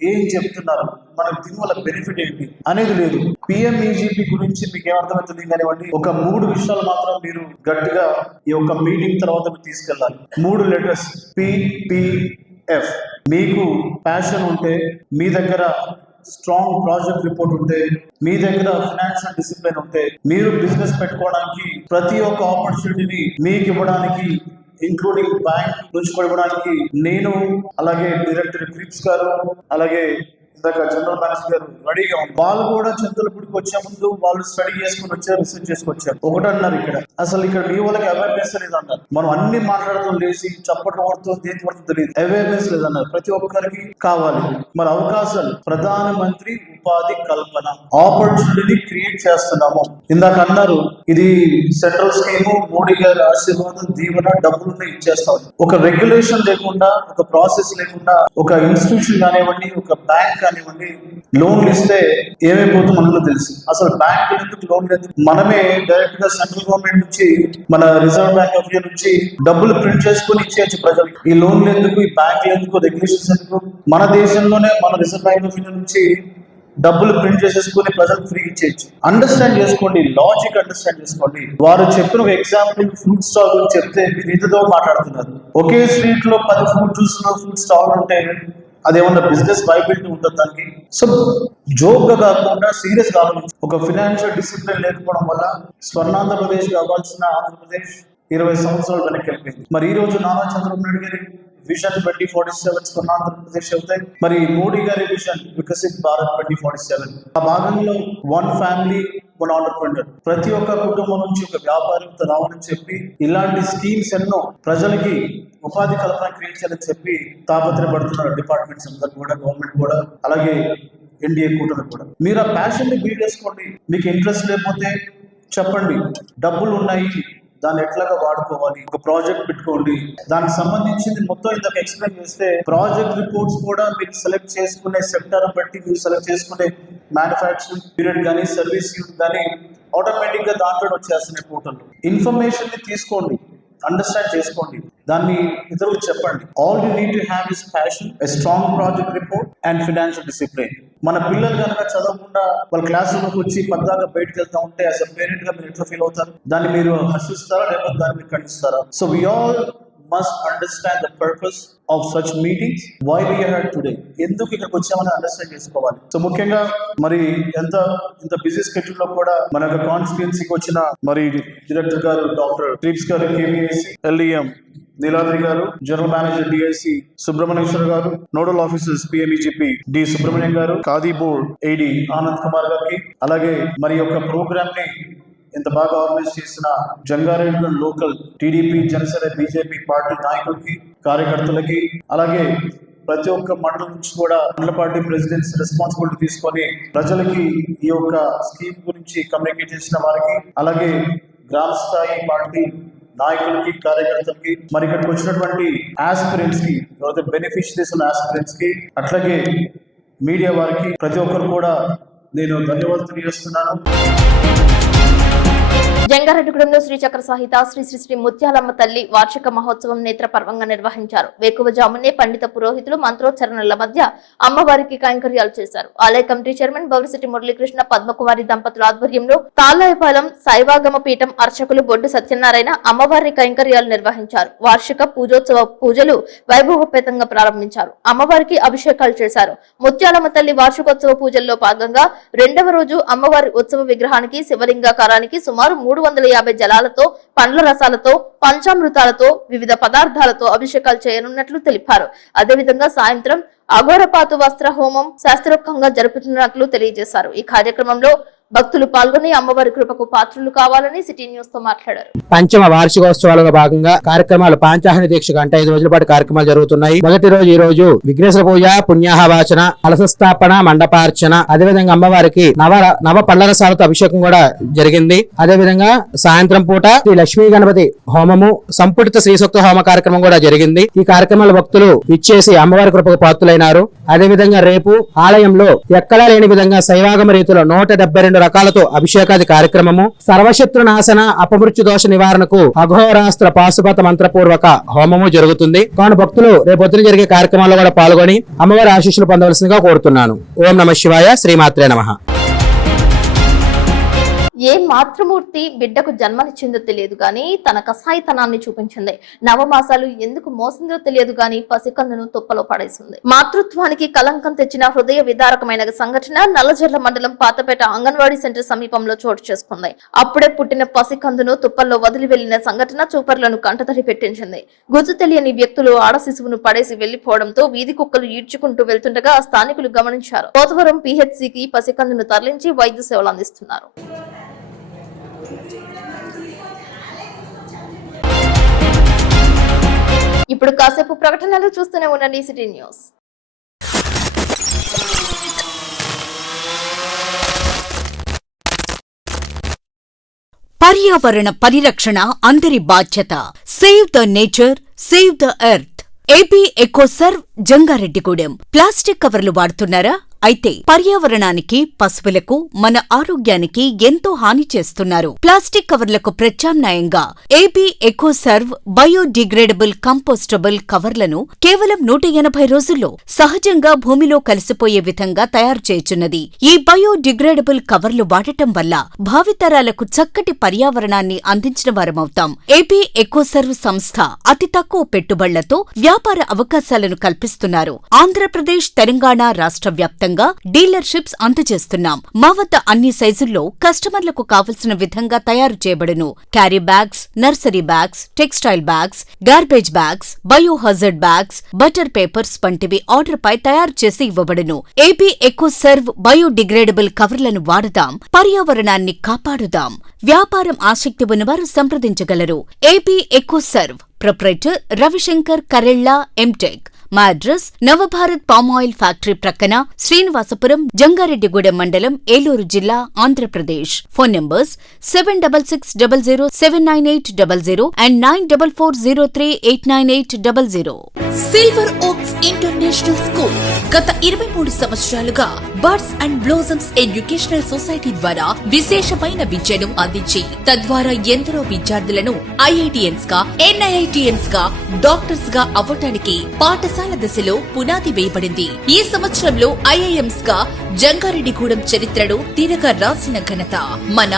ఏం చెప్తున్నారు, మనకు దీనివల్ల బెనిఫిట్ ఏంటి అనేది లేదు. పిఎంఈజీపీ గురించి మీకు ఏమర్థమవుతుంది కానివ్వండి, ఒక 3 విషయాలు మాత్రం మీరు గట్టిగా ఈ యొక్క మీటింగ్ తర్వాత మీరు తీసుకెళ్ళాలి. 3 లెటర్స్ PPF. మీకు ప్యాషన్ ఉంటే, మీ దగ్గర స్ట్రాంగ్ ప్రాజెక్ట్ రిపోర్ట్ ఉంటే, మీ దగ్గర ఫైనాన్షియల్ డిసిప్లిన్ ఉంటే, మీరు బిజినెస్ పెట్టుకోవడానికి ప్రతి ఒక్క ఆపర్చునిటీని మీకు ఇవ్వడానికి, ఇంక్లూడింగ్ బ్యాంక్ నుంచి ఇవ్వడానికి నేను, అలాగే డైరెక్టర్ క్రిప్స్ గారు, అలాగే ఇందాక జనరల్ మేనేజర్ గారు రెడీగా ఉంది. వాళ్ళు కూడా చింతలపూడికి వచ్చే ముందు వాళ్ళు స్టడీ చేసుకుని వచ్చారు, రీసెర్చ్ చేసుకొచ్చారు. ఒకటన్నారు, ఇక్కడ మీ వాళ్ళకి అవేర్నెస్ లేదన్నారు. మనం అన్ని మాట్లాడుతూ లేచి చప్పట్లు కొడుతూ దేని పడుతుందో తెలియదు, అవేర్నెస్ లేదన్నారు. ప్రతి ఒక్కరికి కావాలి. మరి అవకాశాలు, ప్రధాన మంత్రి ఉపాధి కల్పన ఆపర్చునిటీ క్రియేట్ చేస్తున్నాము. ఇందాక అన్నారు, ఇది సెంట్రల్ స్కీము, మోడీ గారి ఆశీర్వాదం, దీవెన, డబ్బులు ఇచ్చేస్తాం. ఒక రెగ్యులేషన్ లేకుండా, ఒక ప్రాసెస్ లేకుండా, ఒక ఇన్స్టిట్యూషన్ కానివ్వండి, ఒక బ్యాంక్ కానివ్వండి, లోన్లు ఇస్తే ఏమైపోతుందో మనకు తెలుసు. అసలు బ్యాంక్ ఎందుకు, లోన్లు ఎందుకు? మనమే డైరెక్ట్ గా సెంట్రల్ గవర్నమెంట్ నుంచి, మన రిజర్వ్ బ్యాంక్ ఆఫ్ ఇండియా నుంచి డబ్బులు ప్రింట్ చేసుకుని ఇచ్చేయచ్చు ప్రజలకు. ఈ లోన్లు ఎందుకు, ఈ బ్యాంకులు ఎందుకు, రెగ్యులేషన్స్ ఎందుకు? మన దేశంలోనే మన రిజర్వ్ బ్యాంక్ ఆఫ్ ఇండియా నుంచి డబ్బులు ప్రింట్ చేసేసుకుని ప్రజలకు ఫ్రీ ఇచ్చేయచ్చు. అండర్స్టాండ్ చేసుకోండి, లాజిక్ అండర్స్టాండ్ చేసుకోండి. వారు చెప్పిన ఒక ఎగ్జాంపుల్, ఫుడ్ స్టాల్ గురించి చెప్తే మీరు ఇంతతో మాట్లాడుతున్నారు. ఒకే స్ట్రీట్ లో 10 ఫుడ్ జ్యూస్ ఫుడ్ స్టాల్ ఉంటే అదేమన్నా బిజినెస్ వైబిలిటీ ఉంటుంది దానికి? సో జోక్ గా కాకుండా సీరియస్ గా ఆలోచించి, ఒక ఫైనాన్షియల్ డిసిప్లిన్ లేకపోవడం వల్ల స్వర్ణాంధ్రప్రదేశ్ కావాల్సిన ఆంధ్రప్రదేశ్ 20 సంవత్సరాలు వెనక్కి వెళ్ళిపోయింది. మరి ఈ రోజు నారా చంద్రబాబు నాయుడు గారి విజన్ 2047 స్వర్ణాంధ్రప్రదేశ్ అవుతాయి. మరి మోడీ గారి విజన్ వికసిత్ భారత్ 2047. ఆ భాగంలో 1 ఫ్యామిలీ వన్ ఆంటర్‌ప్రెన్యూర్. ప్రతి ఒక్క కుటుంబం నుంచి ఒక వ్యాపారంతో రావాలని చెప్పి ఇలాంటి స్కీమ్స్ ఎన్నో ప్రజలకి ఉపాధి కల్పన క్రియేట్ చేయాలని చెప్పి తాపత్రయపడుతున్నారు డిపార్ట్మెంట్స్ అందరూ కూడా, గవర్నమెంట్ కూడా, అలాగే ఎన్డీఏ కూటమి కూడా. మీరు ఆ ప్యాషన్ ని బిల్డ్ చేసుకోండి. మీకు ఇంట్రెస్ట్ లేకపోతే చెప్పండి, డబ్బులు ఉన్నాయి, దాన్ని ఎట్లాగా వాడుకోవాలి, ఒక ప్రాజెక్ట్ పెట్టుకోండి. దానికి సంబంధించింది మొత్తం ఇందాక ఎక్స్ప్లెయిన్ చేస్తే ప్రాజెక్ట్ రిపోర్ట్స్ కూడా మీరు సెలెక్ట్ చేసుకునే సెక్టర్ బట్టి, మీరు సెలెక్ట్ చేసుకునే మ్యానుఫ్యాక్చరింగ్ పీరియడ్ కానీ, సర్వీస్ యూనిట్ కానీ ఆటోమేటిక్ గా దాంట్లో వచ్చేస్తున్నాయి పోర్టల్. ఇన్ఫర్మేషన్ ని తీసుకోండి, అండర్స్టాండ్ చేసుకోండి, దాన్ని ఇతరులకు చెప్పండి. All you need to have is passion, a strong project report and financial discipline. మన పిల్లలు కనుక చదవకుండా వాళ్ళ క్లాస్ రూమ్కి వచ్చి పద్దాక బయటకు వెళ్తా ఉంటే యాజ్ అ పేరెంట్ గా మీరు ఎట్లా ఫీల్ అవుతారు? దాన్ని మీరు హర్షిస్తారా లేకపోతే దాన్ని మీరు ఖండిస్తారా? So we all must understand the purpose of such meetings, why we are here today, ఎందుకు ఇక్కడికి వచ్చామని అండర్స్టాండ్ చేసుకోవాలి. సో ముఖ్యంగా మరి ఇంత బిజీ స్కెడ్యూల్ లో కూడా మన యొక్క కాన్స్టిట్యుయెన్సీకి వచ్చిన మరి డైరెక్టర్ గారు డాక్టర్ ట్రిప్స్ గారు, KVIC LEM నీలాద్రి గారు, జనరల్ మేనేజర్ DIC సుబ్రహ్మణ్యేశ్వర గారు, nodal officers PMEGP D Subrahmanyam గారు, ఖాదీ బోర్డ్ AD ఆనంద్ కుమార్ గారికి, అలాగే మరి యొక్క ప్రోగ్రామ్ ని ఇంత బాగా ఆర్గనైజ్ చేసిన Jangareddy local TDP, Janasena, BJP party నాయకులకి, కార్యకర్తలకి, అలాగే ప్రతి ఒక్క మండలం నుంచి కూడా మండల పార్టీ ప్రెసిడెంట్స్ రెస్పాన్సిబిలిటీ తీసుకొని ప్రజలకి ఈ యొక్క స్కీమ్ గురించి కమ్యూనికేట్ చేసిన వారికి, అలాగే గ్రామ స్థాయి పార్టీ నాయకులకి, కార్యకర్తలకి, మరి ఇక్కడికి వచ్చినటువంటి ఆస్పిరెంట్స్ కి, ఎవరైతే బెనిఫిషరీస్ ఉన్న ఆస్పిరెంట్స్ కి, అట్లాగే మీడియా వారికి, ప్రతి ఒక్కరు కూడా నేను ధన్యవాదాలు తెలియజేస్తున్నాను. జంగారెడ్డిగూడెంలో శ్రీచక్ర సహిత శ్రీ శ్రీ శ్రీ ముత్యాలమ్మ తల్లి వార్షిక మహోత్సవం నేత్రపర్వంగా నిర్వహించారు. వేకువజామునే పండిత పురోహితులు మంత్రోచ్చరణల మధ్య అమ్మవారికి కైంకర్యాలు చేశారు. ఆలయ కమిటీ చైర్మన్ బౌరిశెట్టి మురళీకృష్ణ, పద్మకుమారి దంపతుల ఆధ్వర్యంలో తాళ్ళాయపాలెం శైవాగమ పీఠం అర్చకులు బొడ్డు సత్యనారాయణ అమ్మవారి కైంకర్యాలు నిర్వహించారు. వార్షిక పూజోత్సవ పూజలు వైభవపేతంగా ప్రారంభించారు. అమ్మవారికి అభిషేకాలు చేశారు. ముత్యాలమ్మ తల్లి వార్షికోత్సవ పూజల్లో భాగంగా రెండవ రోజు అమ్మవారి ఉత్సవ విగ్రహానికి శివలింగాకారానికి సుమారు 350 జలాలతో, పండ్ల రసాలతో, పంచామృతాలతో, వివిధ పదార్థాలతో అభిషేకాలు చేయనున్నట్లు తెలిపారు. అదేవిధంగా సాయంత్రం అఘోరపాతు వస్త్ర హోమం శాస్త్రోక్తంగా జరుపుతున్నట్లు తెలియజేశారు. ఈ కార్యక్రమంలో భక్తులు పాల్గొని అమ్మవారి కృపకు పాత్రులు కావాలని సిటీ న్యూస్ తో మాట్లాడారు. పంచమ వార్షికోత్సవాలుగా భాగంగా కార్యక్రమాలు పాంచాహని దీక్ష గంట 5 రోజుల పాటు కార్యక్రమాలు జరుగుతున్నాయి. మొదటి రోజు ఈ రోజు విఘ్నేశ్వర పూజ, పుణ్యాహవాచన, కలశస్థాపన, మండపార్చన, అదేవిధంగా అమ్మవారికి నవ పళ్ళరసాలతో అభిషేకం కూడా జరిగింది. అదేవిధంగా సాయంత్రం పూట శ్రీ లక్ష్మీ గణపతి హోమము, సంపుటిత శ్రీ సూక్త హోమ కార్యక్రమం కూడా జరిగింది. ఈ కార్యక్రమాల భక్తులు ఇచ్చేసి అమ్మవారి కృపకు పాత్రులైనారు. అదేవిధంగా రేపు ఆలయంలో ఎక్కడా లేని విధంగా శైవాగమ రీతిలో 172 రకాలతో అభిషేకాది కార్యక్రమము, సర్వశత్రు నాశన అపమృత్యు దోష నివారణకు అఘోరాస్త్ర పాశుపత మంత్రపూర్వక హోమము జరుగుతుంది. కావున భక్తులు రేపొద్దున జరిగే కార్యక్రమాల్లో కూడా పాల్గొని అమ్మవారి ఆశీస్సులు పొందవలసిందిగా కోరుతున్నాను. ఓం నమః శివాయ. శ్రీమాత్రే నమః. ఏ మాతృమూర్తి బిడ్డకు జన్మనిచ్చిందో తెలియదు గాని తన కసాయితనాన్ని చూపించింది. నవమాసాలు ఎందుకు మోసిందో తెలియదు గాని పసికందును తుప్పలో పడేసింది. మాతృత్వానికి కలంకం తెచ్చిన హృదయ విదారకమైన సంఘటన నల్లజర్ల మండలం పాతపేట అంగన్వాడీ సెంటర్ సమీపంలో చోటు చేసుకుంది. అప్పుడే పుట్టిన పసికందును తుప్పల్లో వదిలి వెళ్లిన సంఘటన చూపర్లను కంటతడి పెట్టించింది. గుర్తు తెలియని వ్యక్తులు ఆడ శిశువును పడేసి వెళ్లిపోవడంతో వీధి కుక్కలు ఈడ్చుకుంటూ వెళ్తుండగా స్థానికులు గమనించారు. పోతవరం PHCకి పసికందును తరలించి వైద్య సేవలు అందిస్తున్నారు. ఇప్పుడు కాసేపు ప్రకటనలు చూస్తూనే ఉండండి సిటీ న్యూస్. పర్యావరణ పరిరక్షణ అందరి బాధ్యత. Save the nature, save the earth. AP Eco Serve Jangareddygudem. Plastic కవర్లు వాడుతున్నారా? అయితే పర్యావరణానికి, పశువులకు, మన ఆరోగ్యానికి ఎంతో హాని చేస్తున్నారు. ప్లాస్టిక్ కవర్లకు ప్రత్యామ్నాయంగా ఏపీ ఎకోసర్వ్ బయోడిగ్రేడబుల్ కంపోస్టబుల్ కవర్లను కేవలం 180 రోజుల్లో సహజంగా భూమిలో కలిసిపోయే విధంగా తయారు చేయుచున్నది. ఈ బయోడిగ్రేడబుల్ కవర్లు వాడటం వల్ల భావితరాలకు చక్కటి పర్యావరణాన్ని అందించిన వారమవుతాం. ఏపీ ఎకోసర్వ్ సంస్థ అతి తక్కువ పెట్టుబడులతో వ్యాపార అవకాశాలను కల్పిస్తున్నారు. ఆంధ్రప్రదేశ్, తెలంగాణ రాష్ట్ర వ్యాప్తంగా ఉచితంగా డీలర్షిప్స్ అందజేస్తున్నాం. మా వద్ద అన్ని సైజుల్లో కస్టమర్లకు కావలసిన విధంగా తయారు చేయబడును. Carry bags, nursery bags, textile bags, garbage bags, biohazard bags, butter papers వంటివి ఆర్డర్ పై తయారు చేసి ఇవ్వబడును. ఏపీ ఎకో సర్వ్ బయోడిగ్రేడబుల్ కవర్లను వాడదాం, పర్యావరణాన్ని కాపాడుదాం. వ్యాపారం ఆసక్తి ఉన్నవారు సంప్రదించగలరు. AP Eco Serve proprietor Ravishankar Karella MTech. మా address Navabharat palm oil factory ప్రక్కన, శ్రీనివాసపురం, జంగారెడ్డిగూడెం మండలం, ఏలూరు జిల్లా, Andhra Pradesh. Phone numbers 7660798000 and 9440389800. Silver Oaks International School గత 23 సంవత్సరాలుగా Birds and Blossoms Educational Society ద్వారా విశేషమైన విద్యను అందించి తద్వారా ఎందరో విద్యార్థులను ఐఐటిఎన్స్ గా, ఎన్ఐఐటిఎన్స్ గా, డాక్టర్స్ గా అవ్వటానికి పాఠశాల దశలో పునాది వేయబడింది. ఈ సంవత్సరంలో ఐఐఎంస్ గా జంగారెడ్డిగూడెం చరిత్రను తిరగ రాసిన ఘనత మన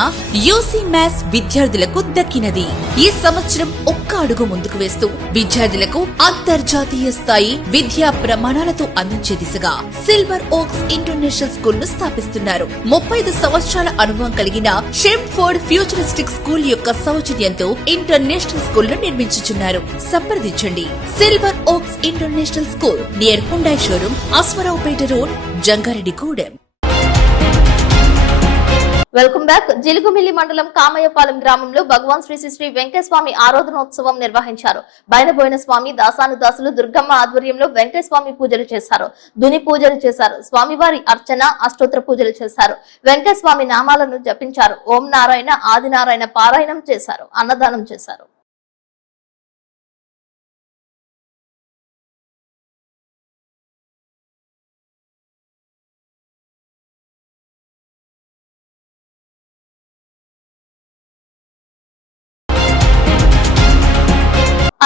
యూసీ మ్యాథ్స్ విద్యార్థులకు దక్కినది. ఈ సంవత్సరం ఒక్క అడుగు ముందుకు వేస్తూ విద్యార్థులకు అంతర్జాతీయ స్థాయి విద్యా ప్రమాణాలతో అందించే దిశగా సిల్వర్ ఓక్స్ ఇంటర్నేషనల్ స్కూల్ ను స్థాపిస్తున్నారు. 35 సంవత్సరాల అనుభవం కలిగిన షెంఫోర్డ్ ఫ్యూచరిస్టిక్ స్కూల్ యొక్క సౌజన్యంతో ఇంటర్నేషనల్ స్కూల్ ను నిర్మించుచున్నారు. సంప్రదించండి. Silver Oaks International School near Hyundai showroom, Aswaraopeta road, Jangareddygudem. Welcome back. Jeelugumilli మండలం కామయ్యపాలెం గ్రామంలో భగవాన్ శ్రీ శ్రీ వెంకటస్వామి ఆరాధనోత్సవం నిర్వహించారు. బైనబోయిన స్వామి, దాసానుదాసులు, దుర్గమ్మ ఆధ్వర్యంలో వెంకటస్వామి పూజలు చేశారు. దుని పూజలు చేశారు. స్వామివారి అర్చన, అష్టోత్తర పూజలు చేశారు. వెంకటస్వామి నామాలను జపించారు. ఓం నారాయణ, ఆదినారాయణ పారాయణం చేశారు. అన్నదానం చేశారు.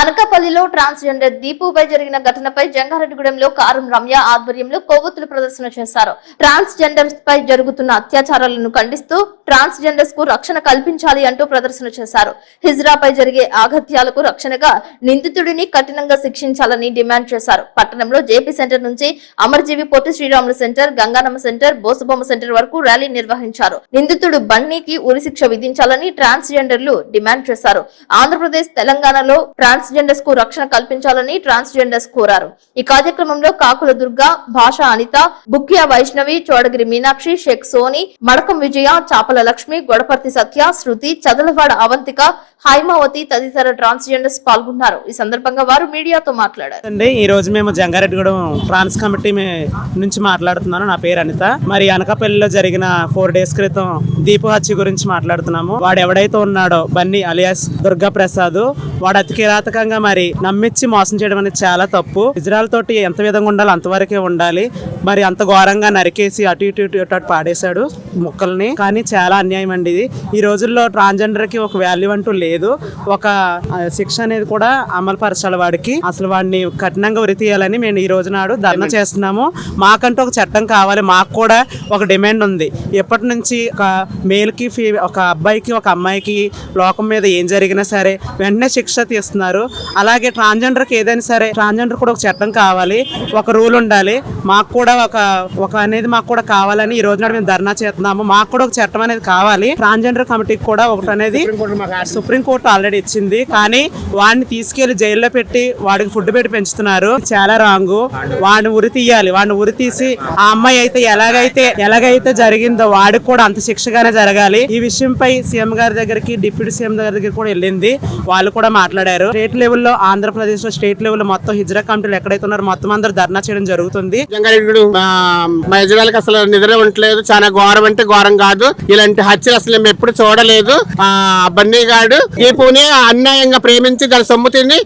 అనకాపల్లిలో ట్రాన్స్జెండర్ దీపుపై జరిగిన ఘటనపై జంగారెడ్డిగూడెంలో కారం రమ్య ఆధ్వర్యంలో కొవ్వొత్తుల ప్రదర్శన చేశారు. ట్రాన్స్జెండర్స్ పై జరుగుతున్న అత్యాచారాలను ఖండిస్తూ ట్రాన్స్జెండర్స్ కు రక్షణ కల్పించాలి అంటూ ప్రదర్శన చేశారు. హిజ్రాపై జరిగే ఆఘాత్యాలకు రక్షణగా నిందితుడిని కఠినంగా శిక్షించాలని డిమాండ్ చేశారు. పట్టణంలో జేపీ సెంటర్ నుంచి అమర్జీవి Potti Sriramulu centre, Ganganamma centre, బోసుబొమ్మ centre వరకు ర్యాలీ నిర్వహించారు. నిందితుడు బన్నీకి ఉరిశిక్ష విధించాలని ట్రాన్స్జెండర్లు డిమాండ్ చేశారు. ఆంధ్రప్రదేశ్, తెలంగాణలో ట్రాన్స్జెండర్స్ కు రక్షణ కల్పించాలని ట్రాన్స్జెండర్స్ కోరారు. ఈ కార్యక్రమంలో కాకుల దుర్గా, భాష అనిత, బుక్కియా వైష్ణవి, చోడగిరి మీనాక్షి, షేక్ సోని, మడకం విజయ, చాపల లక్ష్మి, గొడపర్తి సత్య, శృతి, చదలవాడ అవంతిక, హైమావతి తదితర ట్రాన్స్జెండర్స్ పాల్గొన్నారు. ఈ సందర్భంగా వారు మీడియాతో మాట్లాడారు. ఈ రోజు మేము జంగారెడ్డిగూడెం ట్రాన్స్ కమిటీ నుంచి మాట్లాడుతున్నాను. నా పేరు అనిత. మరి అనకాపల్లిలో జరిగిన 4 days క్రితం దీపు హత్య గురించి మాట్లాడుతున్నాము. వాడు ఎవడైతే ఉన్నాడో బన్నీ అలియాస్ దుర్గా ప్రసాద్, వాడు అతి కిరాతకంగా మరి నమ్మించి మోసం చేయడం అనేది చాలా తప్పు. ఇజ్రాయల్ తోటి ఎంత విధంగా ఉండాలో అంతవరకే ఉండాలి. మరి అంత ఘోరంగా నరికేసి అటు ఇటు పాడేశాడు మొక్కల్ని. కానీ చాలా అన్యాయం అండి ఇది. ఈ రోజుల్లో ట్రాన్స్జెండర్ కి ఒక వాల్యూ అంటూ లేదు. ఒక శిక్ష అనేది కూడా అమలు పరచాలి. వాడికి అసలు వాడిని కఠినంగా ఉరితీయాలని మేము ఈ రోజు నాడు ధర్నా చేస్తున్నాము. మాకంటూ ఒక చట్టం కావాలి. మాకు కూడా ఒక డిమాండ్ ఉంది. ఎప్పటి నుంచి ఒక మేల్ కి ఒక అబ్బాయికి ఒక అమ్మాయికి లోకం మీద ఏం జరిగినా సరే వెంటనే శిక్ష తీస్తున్నారు. అలాగే ట్రాన్స్జెండర్కి ఏదైనా సరే ట్రాన్స్జెండర్ కూడా ఒక చట్టం కావాలి, ఒక రూల్ ఉండాలి. మాకు కూడా ఒక అనేది మాకు కూడా కావాలని ఈ రోజు నాడు మేము ధర్నా చేస్తున్నాము. మాకు కూడా ఒక చట్టం అనేది కావాలి. ట్రాన్స్జెండర్ కమిటీకి కూడా ఒకటి అనేది సుప్రీంకోర్టు ఆల్రెడీ ఇచ్చింది. కానీ వాడిని తీసుకెళ్లి జైల్లో పెట్టి వాడికి ఫుడ్ పెట్టి పెంచుతున్నారు. చాలా రాంగు. వాడిని ఉరి తీయాలి. వాడిని ఉరి తీసి ఆ అమ్మాయి అయితే ఎలాగైతే జరిగిందో వాడికి కూడా అంత శిక్షగానే జరగాలి. ఈ విషయంపై సీఎం గారి దగ్గరికి, డిప్యూటీ సీఎం గారి దగ్గర కూడా వెళ్ళింది. వాళ్ళు కూడా మాట్లాడారు. స్టేట్ లెవెల్లో, ఆంధ్రప్రదేశ్ లో స్టేట్ లెవెల్ మొత్తం హిజ్రా కమిటీలు ఎక్కడైతే ఉన్నారో మొత్తం అందరూ ధర్నా చేయడం జరుగుతుంది. మా యజమానికి అసలు నిద్ర ఉండలేదు. చాలా ఘోరం అంటే ఘోరం కాదు. ఇలాంటి హత్యలు అసలు మేము ఎప్పుడు చూడలేదు. బన్నీ గాడు దీపుని అన్యాయంగా ప్రేమించి దాని సొమ్ము తిని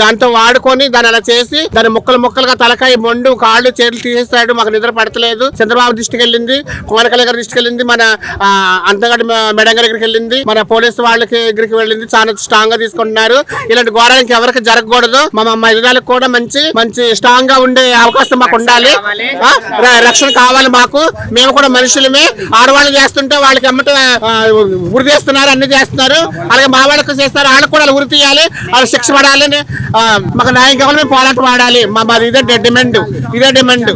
దాంతో వాడుకొని దాన్ని అలా చేసి దాని ముక్కలుగా తలకాయ, మొండు, కాళ్ళు, చేతులు తీసేస్తాడు. మాకు నిద్ర పడతలేదు. చంద్రబాబు దృష్టికి వెళ్ళింది, కుమార్ కళ్యాణ్ గారి దృష్టికి వెళ్ళింది, మన అంతగడ్డ మేడం గారి దగ్గరికి వెళ్ళింది, మన పోలీసు వాళ్ళకి దగ్గరికి వెళ్ళింది. చాలా స్ట్రాంగ్ గా తీసుకుంటున్నారు. ఇలాంటి ఘోరానికి ఎవరికి జరగకూడదు. మా మహిళలకు కూడా మంచి స్ట్రాంగ్ గా ఉండే అవకాశం మాకు ఉండాలి. రక్షణ కావాలి మాకు. మేము కూడా మనుషులమే. ఆడవాళ్ళు చేస్తుంటే వాళ్ళకి ఎమ్మట ఉరి చేస్తున్నారు, అన్ని చేస్తున్నారు. అలాగే మా వాళ్ళకు చేస్తారు. వాళ్ళకి కూడా ఉరి తీయాలి, వాళ్ళకి శిక్ష పడాలని మాకు న్యాయం కావాలి. మేము పోరాటం ఆడాలి. ఇదే డిమాండ్.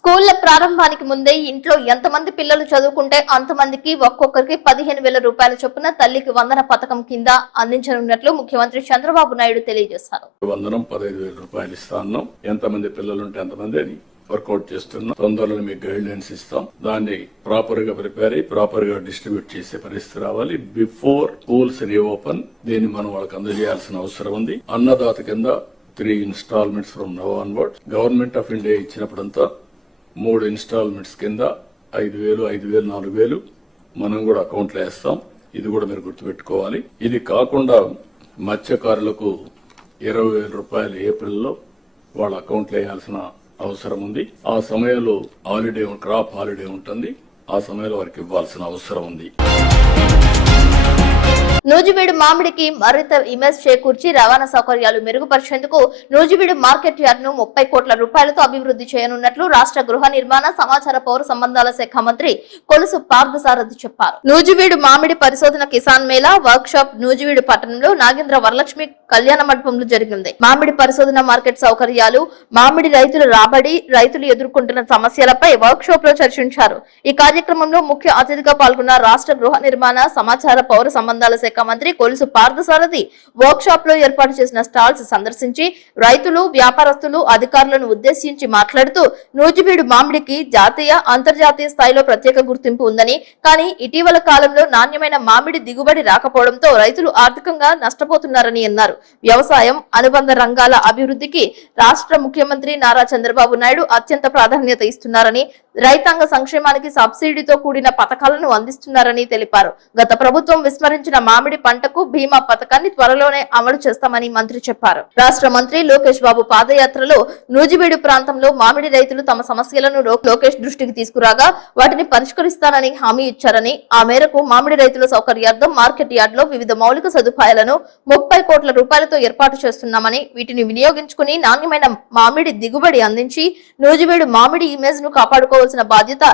స్కూళ్ల ప్రారంభానికి ముందే ఇంట్లో ఎంతమంది పిల్లలు చదువుకుంటే అంతమందికి ఒక్కొక్కరికి 15,000 రూపాయల చొప్పున తల్లికి వందన పథకం కింద అందించనున్నట్లు ముఖ్యమంత్రి చంద్రబాబు నాయుడు తెలియజేశారు. వందనం 15,000 రూపాయలు ఇస్తాను. ఎంతమంది పిల్లలు ఉంటే అంతమంది అని వర్కౌట్ చేస్తున్నాం. తొందరలో మీకు గైడ్ లైన్స్ ఇస్తాం. దాన్ని ప్రాపర్ గా ప్రిపేర్ అయ్యి ప్రాపర్ గా డిస్ట్రిబ్యూట్ చేసే పరిస్థితి రావాలి. బిఫోర్ స్కూల్స్ రీఓపెన్ దీన్ని మనం వాళ్ళకి అందజేయాల్సిన అవసరం ఉంది. అన్నదాత కింద 3 installments from now onwards. Government of India ఇచ్చినప్పుడంతా 3 ఇన్స్టాల్మెంట్స్ కింద 5,000, 5,000, 4,000 మనం కూడా అకౌంట్లో వేస్తాం. ఇది కూడా మీరు గుర్తుపెట్టుకోవాలి. ఇది కాకుండా మత్స్యకారులకు 20,000 రూపాయలు ఏప్రిల్లో వాళ్ళ అకౌంట్లో వేయాల్సిన అవసరం ఉంది. ఆ సమయంలో క్రాప్ హాలిడే ఉంటుంది. ఆ సమయంలో వారికి ఇవ్వాల్సిన అవసరం ఉంది. నూజివీడు మామిడికి మరింత ఇమేజ్ చేకూర్చి రవాణా సౌకర్యాలు మెరుగుపరిచేందుకు నూజివీడు మార్కెట్ యార్డ్ ను 30 కోట్ల రూపాయలతో అభివృద్ధి చేయనున్నట్లు రాష్ట్ర గృహ నిర్మాణ సమాచార పౌర సంబంధాల శాఖ మంత్రి కొలుసు పార్థసారథి చెప్పారు. నూజివీడు మామిడి పరిశోధన కిసాన్ మేళా వర్క్ షాప్ నూజివీడు పట్టణంలో నాగేంద్ర వరలక్ష్మి కళ్యాణ మండపంలో జరిగింది. మామిడి పరిశోధన మార్కెట్ సౌకర్యాలు, మామిడి రైతుల రాబడి, రైతులు ఎదుర్కొంటున్న సమస్యలపై వర్క్ షాప్ లో చర్చించారు. ఈ కార్యక్రమంలో ముఖ్య అతిథిగా పాల్గొన్న రాష్ట్ర గృహ నిర్మాణ సమాచార పౌర సంబంధాల శాఖ మంత్రి కొలుసు పార్థసారథి వర్క్ షాప్ లో ఏర్పాటు చేసిన స్టాల్స్ సందర్శించి రైతులు, వ్యాపారస్తులు, అధికారులను ఉద్దేశించి మాట్లాడుతూ నూజివీడు మామిడికి జాతీయ, అంతర్జాతీయ స్థాయిలో ప్రత్యేక గుర్తింపు ఉందని, కానీ ఇటీవల కాలంలో నాణ్యమైన మామిడి దిగుబడి రాకపోవడంతో రైతులు ఆర్థికంగా నష్టపోతున్నారని అన్నారు. వ్యవసాయం, అనుబంధ రంగాల అభివృద్ధికి రాష్ట్ర ముఖ్యమంత్రి నారా చంద్రబాబు నాయుడు అత్యంత ప్రాధాన్యత ఇస్తున్నారని, రైతాంగ సంక్షేమానికి సబ్సిడీతో కూడిన పథకాలను అందిస్తున్నారని తెలిపారు. గత ప్రభుత్వం విస్మరించిన మామిడి పంటకు బీమా పథకాన్ని త్వరలోనే అమలు చేస్తామని మంత్రి చెప్పారు. రాష్ట్ర మంత్రి లోకేష్ బాబు పాదయాత్రలో నూజివీడు ప్రాంతంలో మామిడి రైతులు తమ సమస్యలను లోకేష్ దృష్టికి తీసుకురాగా వాటిని పరిష్కరిస్తానని హామీ ఇచ్చారని, ఆ మేరకు మామిడి రైతుల సౌకర్యార్థం మార్కెట్ యార్డ్ లో వివిధ మౌలిక సదుపాయాలను 30 కోట్ల రూపాయలతో ఏర్పాటు చేస్తున్నామని, వీటిని వినియోగించుకుని నాణ్యమైన మామిడి దిగుబడి అందించి నూజివీడు మామిడి ఇమేజ్ ను కాపాడుకోవాల్సిన బాధ్యత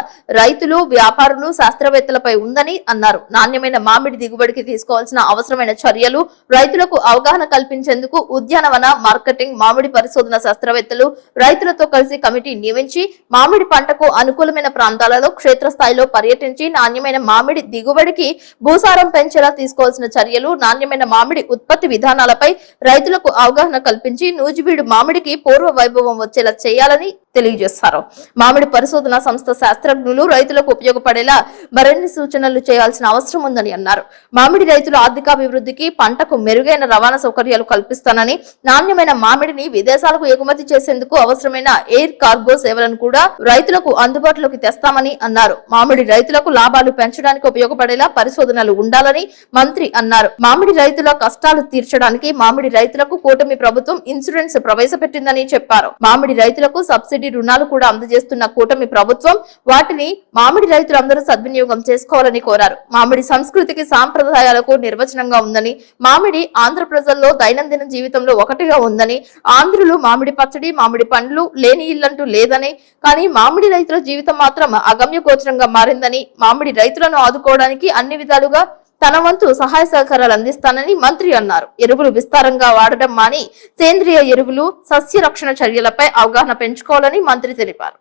రైతులు, వ్యాపారులు, శాస్త్రవేత్తలపై ఉందని అన్నారు. నాణ్యమైన మామిడి దిగుబడికి తీసుకోవాల్సిన అవసరమైన చర్యలు, రైతులకు అవగాహన కల్పించేందుకు ఉద్యానవన, మార్కెటింగ్, మామిడి పరిశోధన శాస్త్రవేత్తలు రైతులతో కలిసి కమిటీ నియమించి మామిడి పంటకు అనుకూలమైన ప్రాంతాలలో క్షేత్రస్థాయిలో పర్యటించి నాణ్యమైన మామిడి దిగుబడికి భూసారం పెంచేలా తీసుకోవాల్సిన చర్యలు, నాణ్యమైన మామిడి ఉత్పత్తి విధానాలపై రైతులకు అవగాహన కల్పించి నూజివీడు మామిడికి పూర్వ వైభవం వచ్చేలా చేయాలని తెలియజేశారు. మామిడి పరిశోధన సంస్థ శాస్త్రజ్ఞులు రైతులకు ఉపయోగపడేలా మరిన్ని సూచనలు చేయాల్సిన అవసరం ఉందని అన్నారు. మామిడి రైతుల ఆర్థికాభివృద్ధికి, పంటకు మెరుగైన రవాణా సౌకర్యాలు కల్పిస్తానని, నాణ్యమైన మామిడిని విదేశాలకు ఎగుమతి చేసేందుకు అవసరమైన ఎయిర్ కార్గో సేవలను కూడా రైతులకు అందుబాటులోకి తెస్తామని అన్నారు. మామిడి రైతులకు లాభాలు పెంచడానికి ఉపయోగపడేలా పరిశోధనలు ఉండాలని మంత్రి అన్నారు. మామిడి రైతుల కష్టాలు తీర్చడానికి మామిడి రైతులకు కూటమి ప్రభుత్వం ఇన్సూరెన్స్ ప్రవేశపెట్టిందని చెప్పారు. మామిడి రైతులకు సబ్సిడీ రుణాలు కూడా అందజేస్తున్న కూటమి ప్రభుత్వం వాటిని మామిడి రైతులందరూ సద్వినియోగం చేసుకోవాలని కోరారు. మామిడి సంస్కృతికి, సాంప్రదాయాలకు నిర్వచనంగా ఉందని, మామిడి ఆంధ్ర ప్రజల్లో దైనందిన జీవితంలో ఒకటిగా ఉందని, ఆంధ్రులు మామిడి పచ్చడి, మామిడి పండ్లు లేని ఇల్లంటూ లేదని, కానీ మామిడి రైతుల జీవితం మాత్రం అగమ్య గోచరంగా మారిందని, మామిడి రైతులను ఆదుకోవడానికి అన్ని విధాలుగా తన వంతు సహాయ సహకారాలు అందిస్తానని మంత్రి అన్నారు. ఎరువులు విస్తారంగా వాడడం మాని సేంద్రియ ఎరువులు, సస్య రక్షణ చర్యలపై అవగాహన పెంచుకోవాలని మంత్రి తెలిపారు.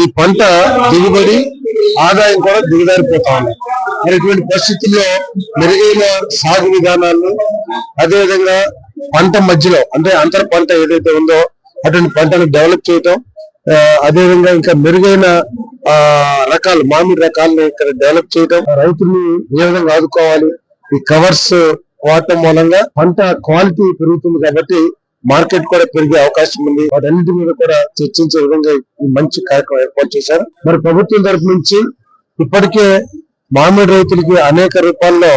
ఈ పంట దిగుబడి, ఆదాయం కూడా దిగజారిపోతా ఉంది. ఇటువంటి పరిస్థితుల్లో మెరుగైన సాగు విధానాలను, అదేవిధంగా పంట మధ్యలో అంటే అంతర పంట ఏదైతే ఉందో అటువంటి పంటను డెవలప్ చేయటం, అదేవిధంగా ఇంకా మెరుగైన రకాలు, మామిడి రకాలను ఇక్కడ డెవలప్ చేయడం, రైతుల్ని ఏ విధంగా ఆదుకోవాలి, ఈ కవర్స్ వాడటం మూలంగా పంట క్వాలిటీ పెరుగుతుంది కాబట్టి మార్కెట్ కూడా పెరిగే అవకాశం ఉంది. వాటన్నిటి మీద కూడా చర్చించే విధంగా ఈ మంచి కార్యక్రమం ఏర్పాటు చేశారు. మరి ప్రభుత్వం తరఫు నుంచి ఇప్పటికే మామిడి రైతులకి అనేక రూపాల్లో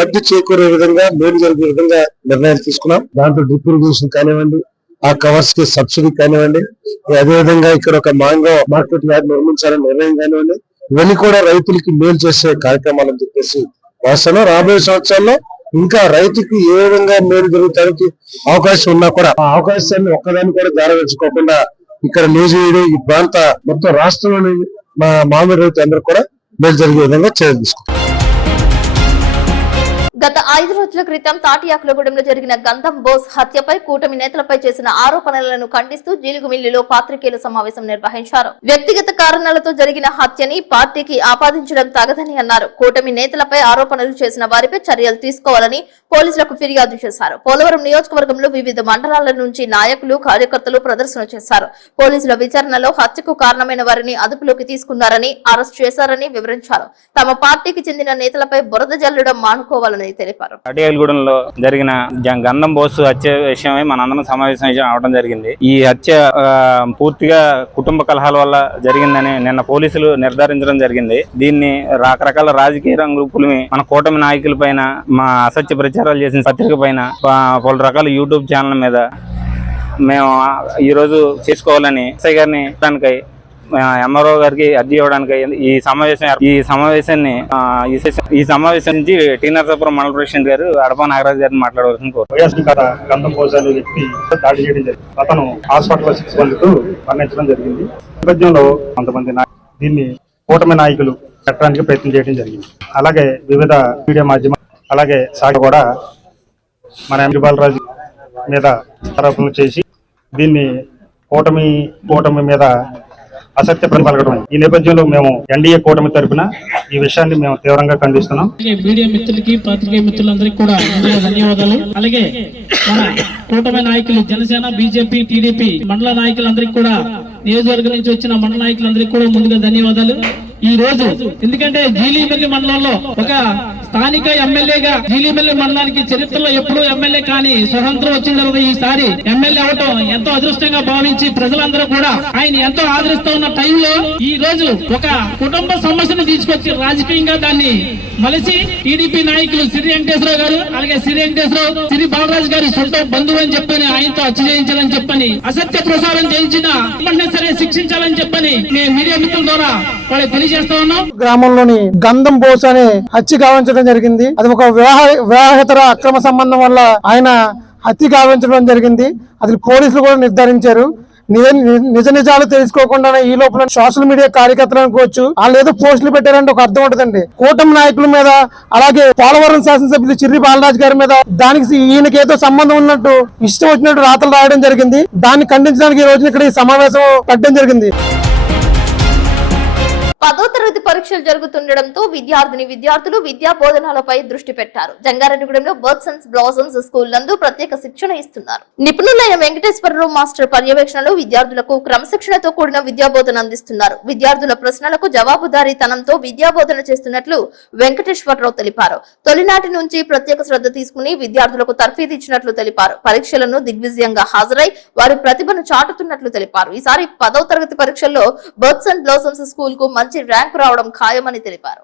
లబ్ధి చేకూరే విధంగా, మేలు జరిగే విధంగా నిర్ణయాలు తీసుకున్నాం. దాంట్లో డ్రిప్ ఇరిగేషన్ కానివ్వండి, ఆ కవర్స్ కి సబ్సిడీ కానివ్వండి, అదేవిధంగా ఇక్కడ ఒక మ్యాంగో మార్కెట్ యార్డ్ నిర్మించాలని నిర్ణయం కానివ్వండి, ఇవన్నీ కూడా రైతులకి మేలు చేసే కార్యక్రమాలని చెప్పేసి వాస్తవం. రాబోయే సంవత్సరాల్లో ఇంకా రైతుకి ఏ విధంగా మేలు జరుగుతానికి అవకాశం ఉన్నా కూడా ఆ అవకాశాన్ని ఒక్కదాన్ని కూడా దారవేసుకోకుండా ఇక్కడ నూజివీడు ఈ ప్రాంత మొత్తం రాష్ట్రంలోని మా మామిడి రైతు అందరూ కూడా మేలు జరిగే విధంగా చర్యలు తీసుకుంటారు. గత 5 రోజుల క్రితం తాటియాకులగూడెంలో జరిగిన గంధం బోస్ హత్యపై కూటమి నేతలపై చేసిన ఆరోపణలను ఖండిస్తూ జీలుగుమిల్లిలో పాత్రికేయుల సమావేశం నిర్వహించారు. వ్యక్తిగత కారణాలతో జరిగిన హత్యని పార్టీకి ఆపాదించడం తగదని అన్నారు. కూటమి నేతలపై ఆరోపణలు చేసిన వారిపై చర్యలు తీసుకోవాలని పోలీసులకు ఫిర్యాదు చేశారు. పోలవరం నియోజకవర్గంలో వివిధ మండలాల నుంచి నాయకులు, కార్యకర్తలు ప్రదర్శన చేశారు. పోలీసుల విచారణలో హత్యకు కారణమైన వారిని అదుపులోకి తీసుకున్నారని, అరెస్ట్ చేశారని వివరించారు. తమ పార్టీకి చెందిన నేతలపై బురద జల్లడం మానుకోవాలని తెలిపారు. తాటియాకులగూడెంలో జరిగిన గంధం బోసు హత్య విషయమై మనందరం సమావేశం అవడం జరిగింది. ఈ హత్య పూర్తిగా కుటుంబ కలహాల వల్ల జరిగిందని నిన్న పోలీసులు నిర్ధారించడం జరిగింది. దీన్ని రకరకాల రాజకీయ రంగులు మన కూటమి నాయకుల పైన, మా అసత్య ప్రచారాలు చేసిన పత్రిక పైన, పలు రకాల యూట్యూబ్ ఛానల్ మీద మేము ఈరోజు చేసుకోవాలని ఎస్ఐ గారిని దానికై ఎంఆర్ఓ గారికి అర్జీ ఇవ్వడానికి ఈ సమావేశం నుంచి టీ నరసాపురం మండల ప్రెసిడెంట్ గారు అడపా నాగరాజు గారిని మాట్లాడవలసింది గంధం పోసాలు వ్యక్తి దాడి చేయడం జరిగింది. అతను హాస్పిటల్లో 6 మందితో మరణించడం జరిగింది. నేపథ్యంలో కొంతమంది దీన్ని కూటమి నాయకులు పెట్టడానికి ప్రయత్నం చేయడం జరిగింది. అలాగే వివిధ మీడియా మాధ్యమాలు, అలాగే సాగ కూడా మన ఎంపీ బాలరాజు మీద ఆరోపణలు చేసి దీన్ని కూటమి మీద అసత్య ప్రతిపలకడం. ఈ నేపథ్యంలో మేము ఎన్డీఏ కూటమి తరఫున ఈ విషయాన్ని మేము తీవ్రంగా ఖండిస్తున్నాం. మీడియా మిత్రులకి, పాత్రికేయ మిత్రులందరికీ కూడా ధన్యవాదాలు. అలాగే మన కూటమి నాయకులు, జనసేన, బీజేపీ, టీడీపీ మండల నాయకులందరికీ కూడా, నియోజకవర్గం నుంచి వచ్చిన మండల నాయకులందరికీ కూడా ముందుగా ధన్యవాదాలు. ఈ రోజు ఎందుకంటే జీలిమిల్లి మండలంలో ఒక స్థానిక ఎమ్మెల్యేగా జీలిమిల్లి మండలానికి చరిత్రలో ఎప్పుడూ ఎమ్మెల్యే కానీ స్వతంత్రం వచ్చిన తర్వాత ఈసారి ఎమ్మెల్యే అవటం ఎంతో అదృష్టంగా భావించి ప్రజలందరూ కూడా ఆయన ఎంతో ఆదరిస్తూ ఉన్న టైంలో ఈ రోజు ఒక కుటుంబ సమస్యను తీసుకొచ్చి రాజకీయంగా దాన్ని మలిసి టీడీపీ నాయకులు సిరి వెంకటేశ్వరరావు గారు, అలాగే సిరి వెంకటేశ్వరరావు, సిరి బాలరాజు గారి సొంత బంధువు అని చెప్పని ఆయనతో హత్య చేయించాలని చెప్పని, అసత్య ప్రసారం చేయించిన సరే శిక్షించాలని చెప్పని మేము మీడియా మిత్రుల ద్వారా వాళ్ళకి తెలియజేస్తా ఉన్నాం. గ్రామంలోని గంధం బోస్ అనే హత్య గావించడం జరిగింది. అది ఒక వివాహేతర అక్రమ సంబంధం వల్ల ఆయన హత్య గావించడం జరిగింది. అది పోలీసులు కూడా నిర్ధారించారు. నిజ నిజాలు తెలుసుకోకుండా ఈ లోపల సోషల్ మీడియా కార్యకర్తలు అనుకోవచ్చు, వాళ్ళు ఏదో పోస్టులు పెట్టారంటే ఒక అర్థం ఉంటుందండి. కూటమి నాయకుల మీద, అలాగే పోలవరం శాసనసభ్యులు చిర్రి బాలరాజు గారి మీద దానికి ఈయనకి ఏదో సంబంధం ఉన్నట్టు ఇష్టం వచ్చినట్టు రాతలు రాయడం జరిగింది. దాన్ని ఖండించడానికి ఈ రోజున ఇక్కడ ఈ సమావేశం పెట్టడం జరిగింది. 10వ తరగతి పరీక్షలు జరుగుతుండటంతో విద్యార్థులు విద్యా బోధనాలపై దృష్టి పెట్టారు. జంగారెడ్డిగూడెంలో బర్డ్స్ అండ్ బ్లాసమ్స్ స్కూల్ నందు ప్రత్యేక శిక్షణ ఇస్తున్నారు. నిపుణులైన వెంకటేశ్వరరావు మాస్టర్ పర్యవేక్షణలో విద్యార్థులకు క్రమశిక్షణతో కూడిన విద్యాబోధన అందిస్తున్నారు. విద్యార్థుల ప్రశ్నలకు జవాబుదారీతనంతో విద్యాబోధన చేస్తున్నట్లు వెంకటేశ్వరరావు తెలిపారు. తొలినాటి నుంచి ప్రత్యేక శ్రద్ధ తీసుకుని విద్యార్థులకు తర్ఫీదు ఇచ్చినట్లు తెలిపారు. పరీక్షలను దిగ్విజయంగా హాజరై వారి ప్రతిభను చాటుతున్నట్లు తెలిపారు. ఈసారి 10వ తరగతి పరీక్షల్లో బర్డ్స్ అండ్ బ్లాసమ్స్ స్కూల్ కు మంచి ర్యాంక్ రావడం ఖాయమని తెలిపారు.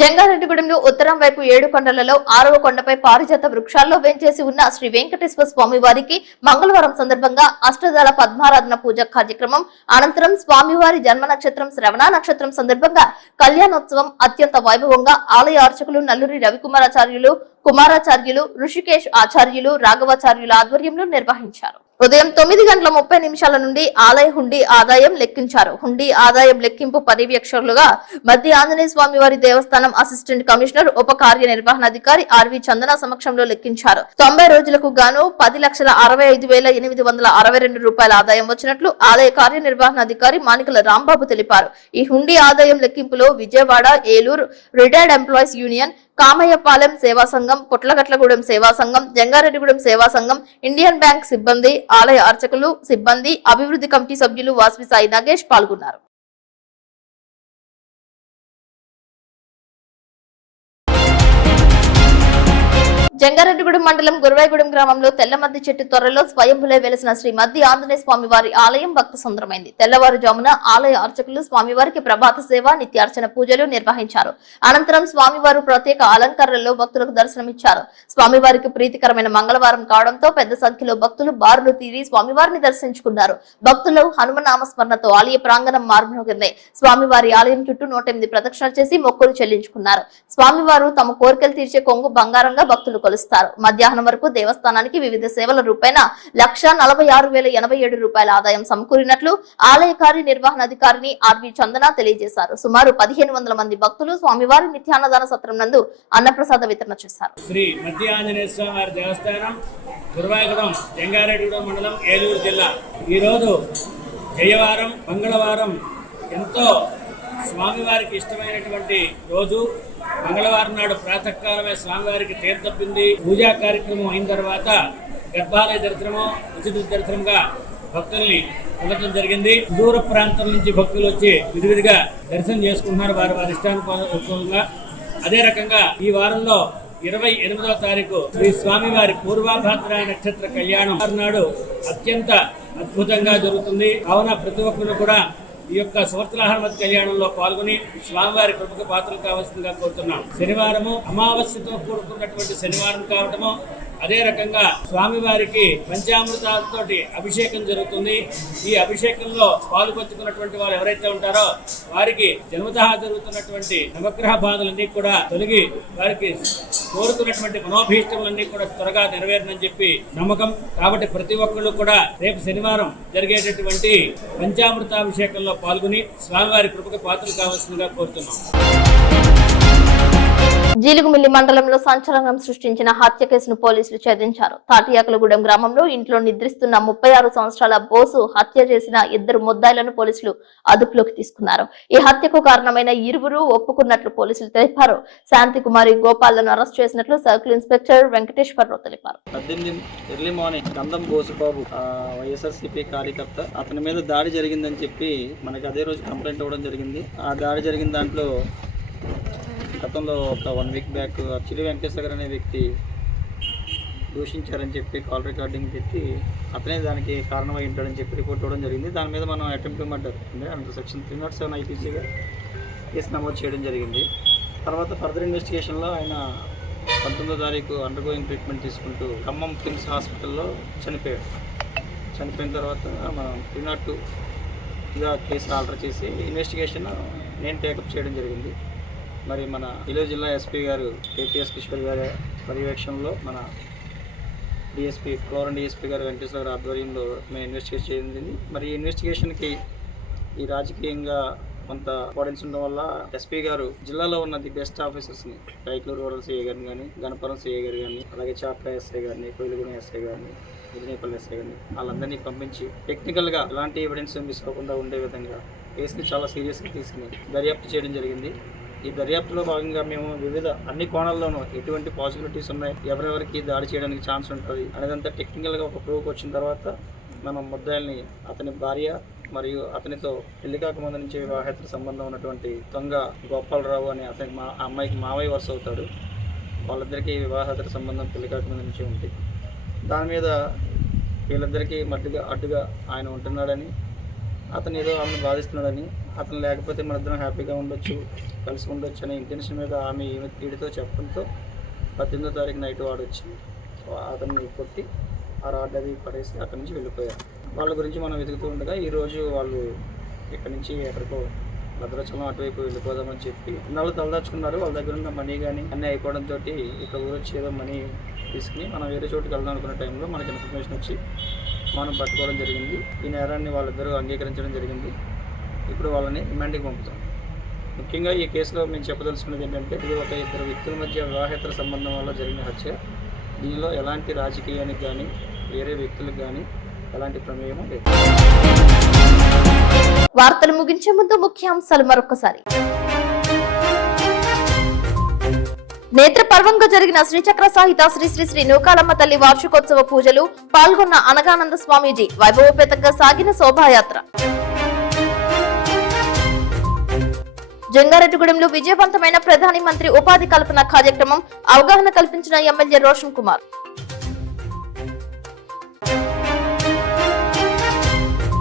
జంగారెడ్డిగూడెంలో ఉత్తరం వైపు 7 కొండలలో 6వ కొండపై పారిజాత వృక్షాల్లో వేంచేసి ఉన్న శ్రీ వెంకటేశ్వర స్వామి వారికి మంగళవారం సందర్భంగా అష్టదళ పద్మారాధన పూజ కార్యక్రమం అనంతరం స్వామివారి జన్మ నక్షత్రం శ్రవణ నక్షత్రం సందర్భంగా కళ్యాణోత్సవం అత్యంత వైభవంగా ఆలయ అర్చకులు నల్లూరి రవికుమారాచార్యులు, కుమారాచార్యులు, ఋషికేశ్ ఆచార్యులు, రాఘవాచార్యుల ఆధ్వర్యంలో నిర్వహించారు. ఉదయం 9:30 నుండి ఆలయ హుండీ ఆదాయం లెక్కించారు. హుండీ ఆదాయం లెక్కింపు పర్యవేక్షకులుగా మధ్య ఆంజనేయ స్వామి వారి దేవస్థానం అసిస్టెంట్ కమిషనర్, ఉప కార్యనిర్వహణాధికారి ఆర్వి చందన సమక్షంలో లెక్కించారు. 90 రోజులకు గాను 10,65,862 రూపాయల ఆదాయం వచ్చినట్లు ఆలయ కార్యనిర్వహణాధికారి మానికల రాంబాబు తెలిపారు. ఈ హుండీ ఆదాయం లెక్కింపులో Vijayawada, Eluru retired employees union, Kamayyapalem సేవా సంఘం, పొట్లగట్లగూడెం సేవా సంఘం, జంగారెడ్డిగూడెం సేవా సంఘం, ఇండియన్ బ్యాంక్ సిబ్బంది, ఆలయ అర్చకులు, సిబ్బంది, అభివృద్ధి కమిటీ సభ్యులు వాస్వి సాయి నాగేష్ పాల్గొన్నారు. జంగారెడ్డిగూడెం మండలం గురవాయిగూడెం గ్రామంలో తెల్లమద్ది చెట్టు త్వరలో స్వయంభులే వెలిసిన శ్రీ మద్ది ఆంజనేయ స్వామి వారి ఆలయం భక్త సుందరమైంది. తెల్లవారుజామున ఆలయ అర్చకులు స్వామివారికి ప్రభాత సేవ, నిత్యార్చన పూజలు నిర్వహించారు. అనంతరం స్వామివారు ప్రత్యేక అలంకరణలో భక్తులకు దర్శనమిచ్చారు. స్వామివారికి ప్రీతికరమైన మంగళవారం కావడంతో పెద్ద సంఖ్యలో భక్తులు బారులు తీరి స్వామివారిని దర్శించుకున్నారు. భక్తులు హనుమనామస్మరణతో ఆలయ ప్రాంగణం మార్మోగింది. స్వామివారి ఆలయం చుట్టూ 108 ప్రదక్షిణలు చేసి మొక్కులు చెల్లించుకున్నారు. స్వామివారు తమ కోరికలు తీర్చే కొంగు బంగారంగా భక్తులు జ్యోతులు కొలుస్తారు. మధ్యాహ్నం వరకు దేవస్థానానికి వివిధ సేవల రూపేణ 1,46,087 రూపాయల ఆదాయం సమకూరినట్లు ఆలయ కార్యనిర్వహణాధికారిని ఆర్వి చందన తెలియజేశారు. సుమారు 1,500 మంది భక్తులు స్వామివారి నిత్యాన్నదాన సత్రం నందు అన్నప్రసాద వితరణ చేశారు. శ్రీ మధ్య ఆంజనేయ స్వామి వారి దేవస్థానం గురువాయగూడెం జంగారెడ్డిగూడెం మండలం ఏలూరు జిల్లా. ఈరోజు జయవారం మంగళవారం ఎంతో స్వామివారికి ఇష్టమైనటువంటి రోజు. మంగళవారం నాడు ప్రాతకాలమే స్వామివారికి తీర్థపింది పూజా కార్యక్రమం అయిన తర్వాత గర్భాలయ దర్శనము ఉచిత దర్శనంగా భక్తుల్ని పొందడం జరిగింది. దూర ప్రాంతం నుంచి భక్తులు వచ్చి విధివిధిగా దర్శనం చేసుకుంటున్నారు వారి వారి ఇష్టానుకూలంగా. అదే రకంగా ఈ వారంలో 28వ తారీఖు శ్రీ స్వామివారి పూర్వాభాద్ర నక్షత్ర కళ్యాణం నాడు అత్యంత అద్భుతంగా జరుగుతుంది. కావున ప్రతి ఒక్కరు కూడా ఈ యొక్క సువర్తలాహరమతి కళ్యాణంలో పాల్గొని స్వామివారి కృపకు పాత్రలు కావాల్సిందిగా కోరుతున్నాం. శనివారము అమావాస్యతో కూడుకున్నటువంటి శనివారం కావటము, అదే రకంగా స్వామివారికి పంచామృతాలతో అభిషేకం జరుగుతుంది. ఈ అభిషేకంలో పాల్పంచుకున్నటువంటి వారు ఎవరైతే ఉంటారో వారికి జన్మతః జరుగుతున్నటువంటి నవగ్రహ బాధలన్నీ కూడా తొలగి వారికి కోరుకున్నటువంటి మనోభీష్టములన్నీ కూడా త్వరగా నెరవేరనని చెప్పి నమ్మకం. కాబట్టి ప్రతి ఒక్కళ్ళు కూడా రేపు శనివారం జరిగేటటువంటి పంచామృతాభిషేకంలో పాల్గొని స్వామివారి కృపకు పాత్రలు కావాల్సిందిగా కోరుతున్నాం. జీలుగుమిల్లి మండలంలో సంచలనం సృష్టించిన హత్య కేసును పోలీసులు ఛేదించారు. తాటియాకులగూడెం గ్రామంలో ఇంట్లో నిద్రిస్తున్న 36 సంవత్సరాల బోసు హత్య చేసిన 2 ముద్దాయిలను పోలీసులు అదుపులోకి తీసుకున్నారు. ఈ హత్యకు కారణమైన ఇరువురు ఒప్పుకున్నట్లు పోలీసులు తెలిపారు. శాంతికుమారి గోపాల్లను అరెస్ట్ చేసినట్లు సర్కిల్ ఇన్స్పెక్టర్ వెంకటేశ్వరరావు తెలిపారు. 18 ఎర్లీ మార్నింగ్ గంధం బోసుబాబు వైఎస్ఆర్సీపీ కార్యకర్త అతని మీద దాడి జరిగిందని చెప్పి మనకి అదే రోజు కంప్లైంట్ ఇవ్వడం జరిగింది. ఆ దాడి జరిగిన దాంట్లో గతంలో ఒక 1 వీక్ బ్యాక్ చిరి వెంకటేశ్వర గారు అనే వ్యక్తి దూషించారని చెప్పి కాల్ రికార్డింగ్ పెట్టి అతనే దానికి కారణమై ఉంటాడని చెప్పి రిపోర్ట్ ఇవ్వడం జరిగింది. దాని మీద మనం అటెంప్ట్ మర్డర్ అంటే అండర్ సెక్షన్ 307 ఐపీసీగా కేసు నమోదు చేయడం జరిగింది. తర్వాత ఫర్దర్ ఇన్వెస్టిగేషన్లో ఆయన 19వ తారీఖు అండర్గోయింగ్ ట్రీట్మెంట్ తీసుకుంటూ ఖమ్మం కిమ్స్ హాస్పిటల్లో చనిపోయాడు. చనిపోయిన తర్వాత మనం 302గా కేసు ఆర్డర్ చేసి ఇన్వెస్టిగేషన్ నేను టేకప్ చేయడం జరిగింది. మరి మన ఏలూరు జిల్లా ఎస్పీ గారు కేపీఎస్ కిషోర్ గారి పర్యవేక్షణలో మన డిఎస్పీ ఫ్లోరన్ డిఎస్పీ గారు వెంకటేశ్వర గారి ఆధ్వర్యంలో మేము ఇన్వెస్టిగేట్ చేయడం. మరి ఈ ఇన్వెస్టిగేషన్కి ఈ రాజకీయంగా కొంత ఇంపార్టెన్స్ ఉండడం వల్ల ఎస్పీ గారు జిల్లాలో ఉన్న ది బెస్ట్ ఆఫీసర్స్ని కైకలూరు రూరల్ సిఐ గారిని కానీ, గణపురం సిఐ గారు కానీ, అలాగే చాప్రా ఎస్ఐ గారిని, కోయిలగూడెం ఎస్ఐ గారిని, ముదినేపల్లి ఎస్ఐ గారిని వాళ్ళందరినీ పంపించి టెక్నికల్గా ఎలాంటి ఎవిడెన్స్ మిస్ అవ్వకుండా ఉండే విధంగా కేసుని చాలా సీరియస్గా తీసుకుని దర్యాప్తు చేయడం జరిగింది. ఈ దర్యాప్తులో భాగంగా మేము వివిధ అన్ని కోణాల్లోనూ ఎటువంటి పాసిబిలిటీస్ ఉన్నాయి, ఎవరెవరికి దాడి చేయడానికి ఛాన్స్ ఉంటుంది అనేదంతా టెక్నికల్గా ఒక ప్రూఫ్ వచ్చిన తర్వాత మనం ముద్దాయిల్ని అతని భార్య మరియు అతనితో పెళ్లి కాకముందు నుంచి వివాహేతర సంబంధం ఉన్నటువంటి దొంగ గోపాలరావు అని అతని అమ్మాయికి మావయ్య వరుస అవుతాడు. వాళ్ళిద్దరికీ వివాహేతర సంబంధం పెళ్లి కాకముందు నుంచి ఉంది. దాని మీద వీళ్ళిద్దరికీ అడ్డుగా ఆయన ఉంటున్నాడని, అతను ఏదో ఆమెను బాధిస్తున్నాడని, అతను లేకపోతే మనిద్దరం హ్యాపీగా ఉండొచ్చు, కలిసి ఉండొచ్చు అనే ఇంటెన్షన్ మీద ఆమె వీడితో చెప్పడంతో 18వ తారీఖు నైట్ వాడు వచ్చి అతన్ని కొట్టి ఆ రాడ్ అది పడేసి అక్కడి నుంచి వెళ్ళిపోయారు. వాళ్ళ గురించి మనం వెతుకుతూ ఉండగా ఈరోజు వాళ్ళు ఇక్కడి నుంచి ఎక్కడికో భద్రాచలం అటువైపు వెళ్ళిపోదామని చెప్పి ఇన్నాళ్ళు తలదాచుకున్నారు. వాళ్ళ దగ్గర ఉన్న మనీ కానీ అన్నీ అయిపోవడంతో ఇక్కడ ఊరొచ్చి ఏదో మనీ తీసుకుని మనం వేరే చోటుకి వెళ్దాం అనుకున్న టైంలో మనకి ఇన్ఫర్మేషన్ వచ్చి మనం పట్టుకోవడం జరిగింది. ఈ నేరాన్ని వాళ్ళిద్దరూ అంగీకరించడం జరిగింది. ఇప్పుడు వాళ్ళని రిమాండ్కి పంపుతాం. ముఖ్యంగా ఈ కేసులో మేము చెప్పదలుచుకున్నది ఏంటంటే ఇది ఒక 2 వ్యక్తుల మధ్య వివాహేతర సంబంధం వల్ల జరిగిన హత్య. దీనిలో ఎలాంటి రాజకీయానికి కానీ వేరే వ్యక్తులకు కానీ ఎలాంటి ప్రమేయమూ లేదు. వార్తలు ముగించే ముందు ముఖ్యాంశాలు మరొకసారి. నేత్రపర్వంగా జరిగిన శ్రీచక్ర సాహిత శ్రీ శ్రీ శ్రీ నూకాలమ్మ తల్లి వార్షికోత్సవ పూజలు పాల్గొన్న అనగానంద స్వామీజీ. వైభవపేతంగా సాగిన శోభాయాత్ర. జంగారెడ్డిగూడెంలో విజయవంతమైన ప్రధాని మంత్రి ఉపాధి కల్పన కార్యక్రమం. అవగాహన కల్పించిన ఎమ్మెల్యే రోషన్ కుమార్.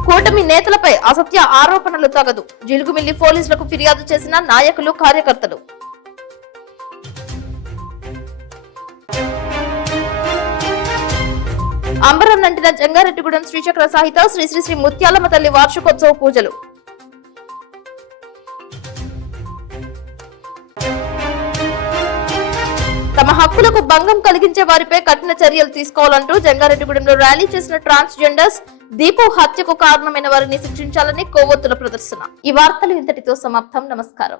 కూటమి నేతలపై అసత్య ఆరోపణలు తగదు. జిలుగుమిల్లి పోలీసులకు ఫిర్యాదు చేసిన నాయకులు, కార్యకర్తలు. అంబరం నంటిన జంగారెడ్డిగూడెం శ్రీచక్ర సాహిత శ్రీ శ్రీ శ్రీ ముత్యాలమ్మ తల్లి వార్షికోత్సవ పూజలు. తమ తమ హక్కులకు భంగం కలిగించే వారిపై కఠిన చర్యలు తీసుకోవాలంటూ జంగారెడ్డిగూడెంలో ర్యాలీ చేసిన ట్రాన్స్జెండర్స్ దీపు హత్యకు కారణమైన వారిని శిక్షించాలని కొవ్వొత్తుల ప్రదర్శన. ఈ వార్తలు ఇంతటితో సమాప్తం. నమస్కారం.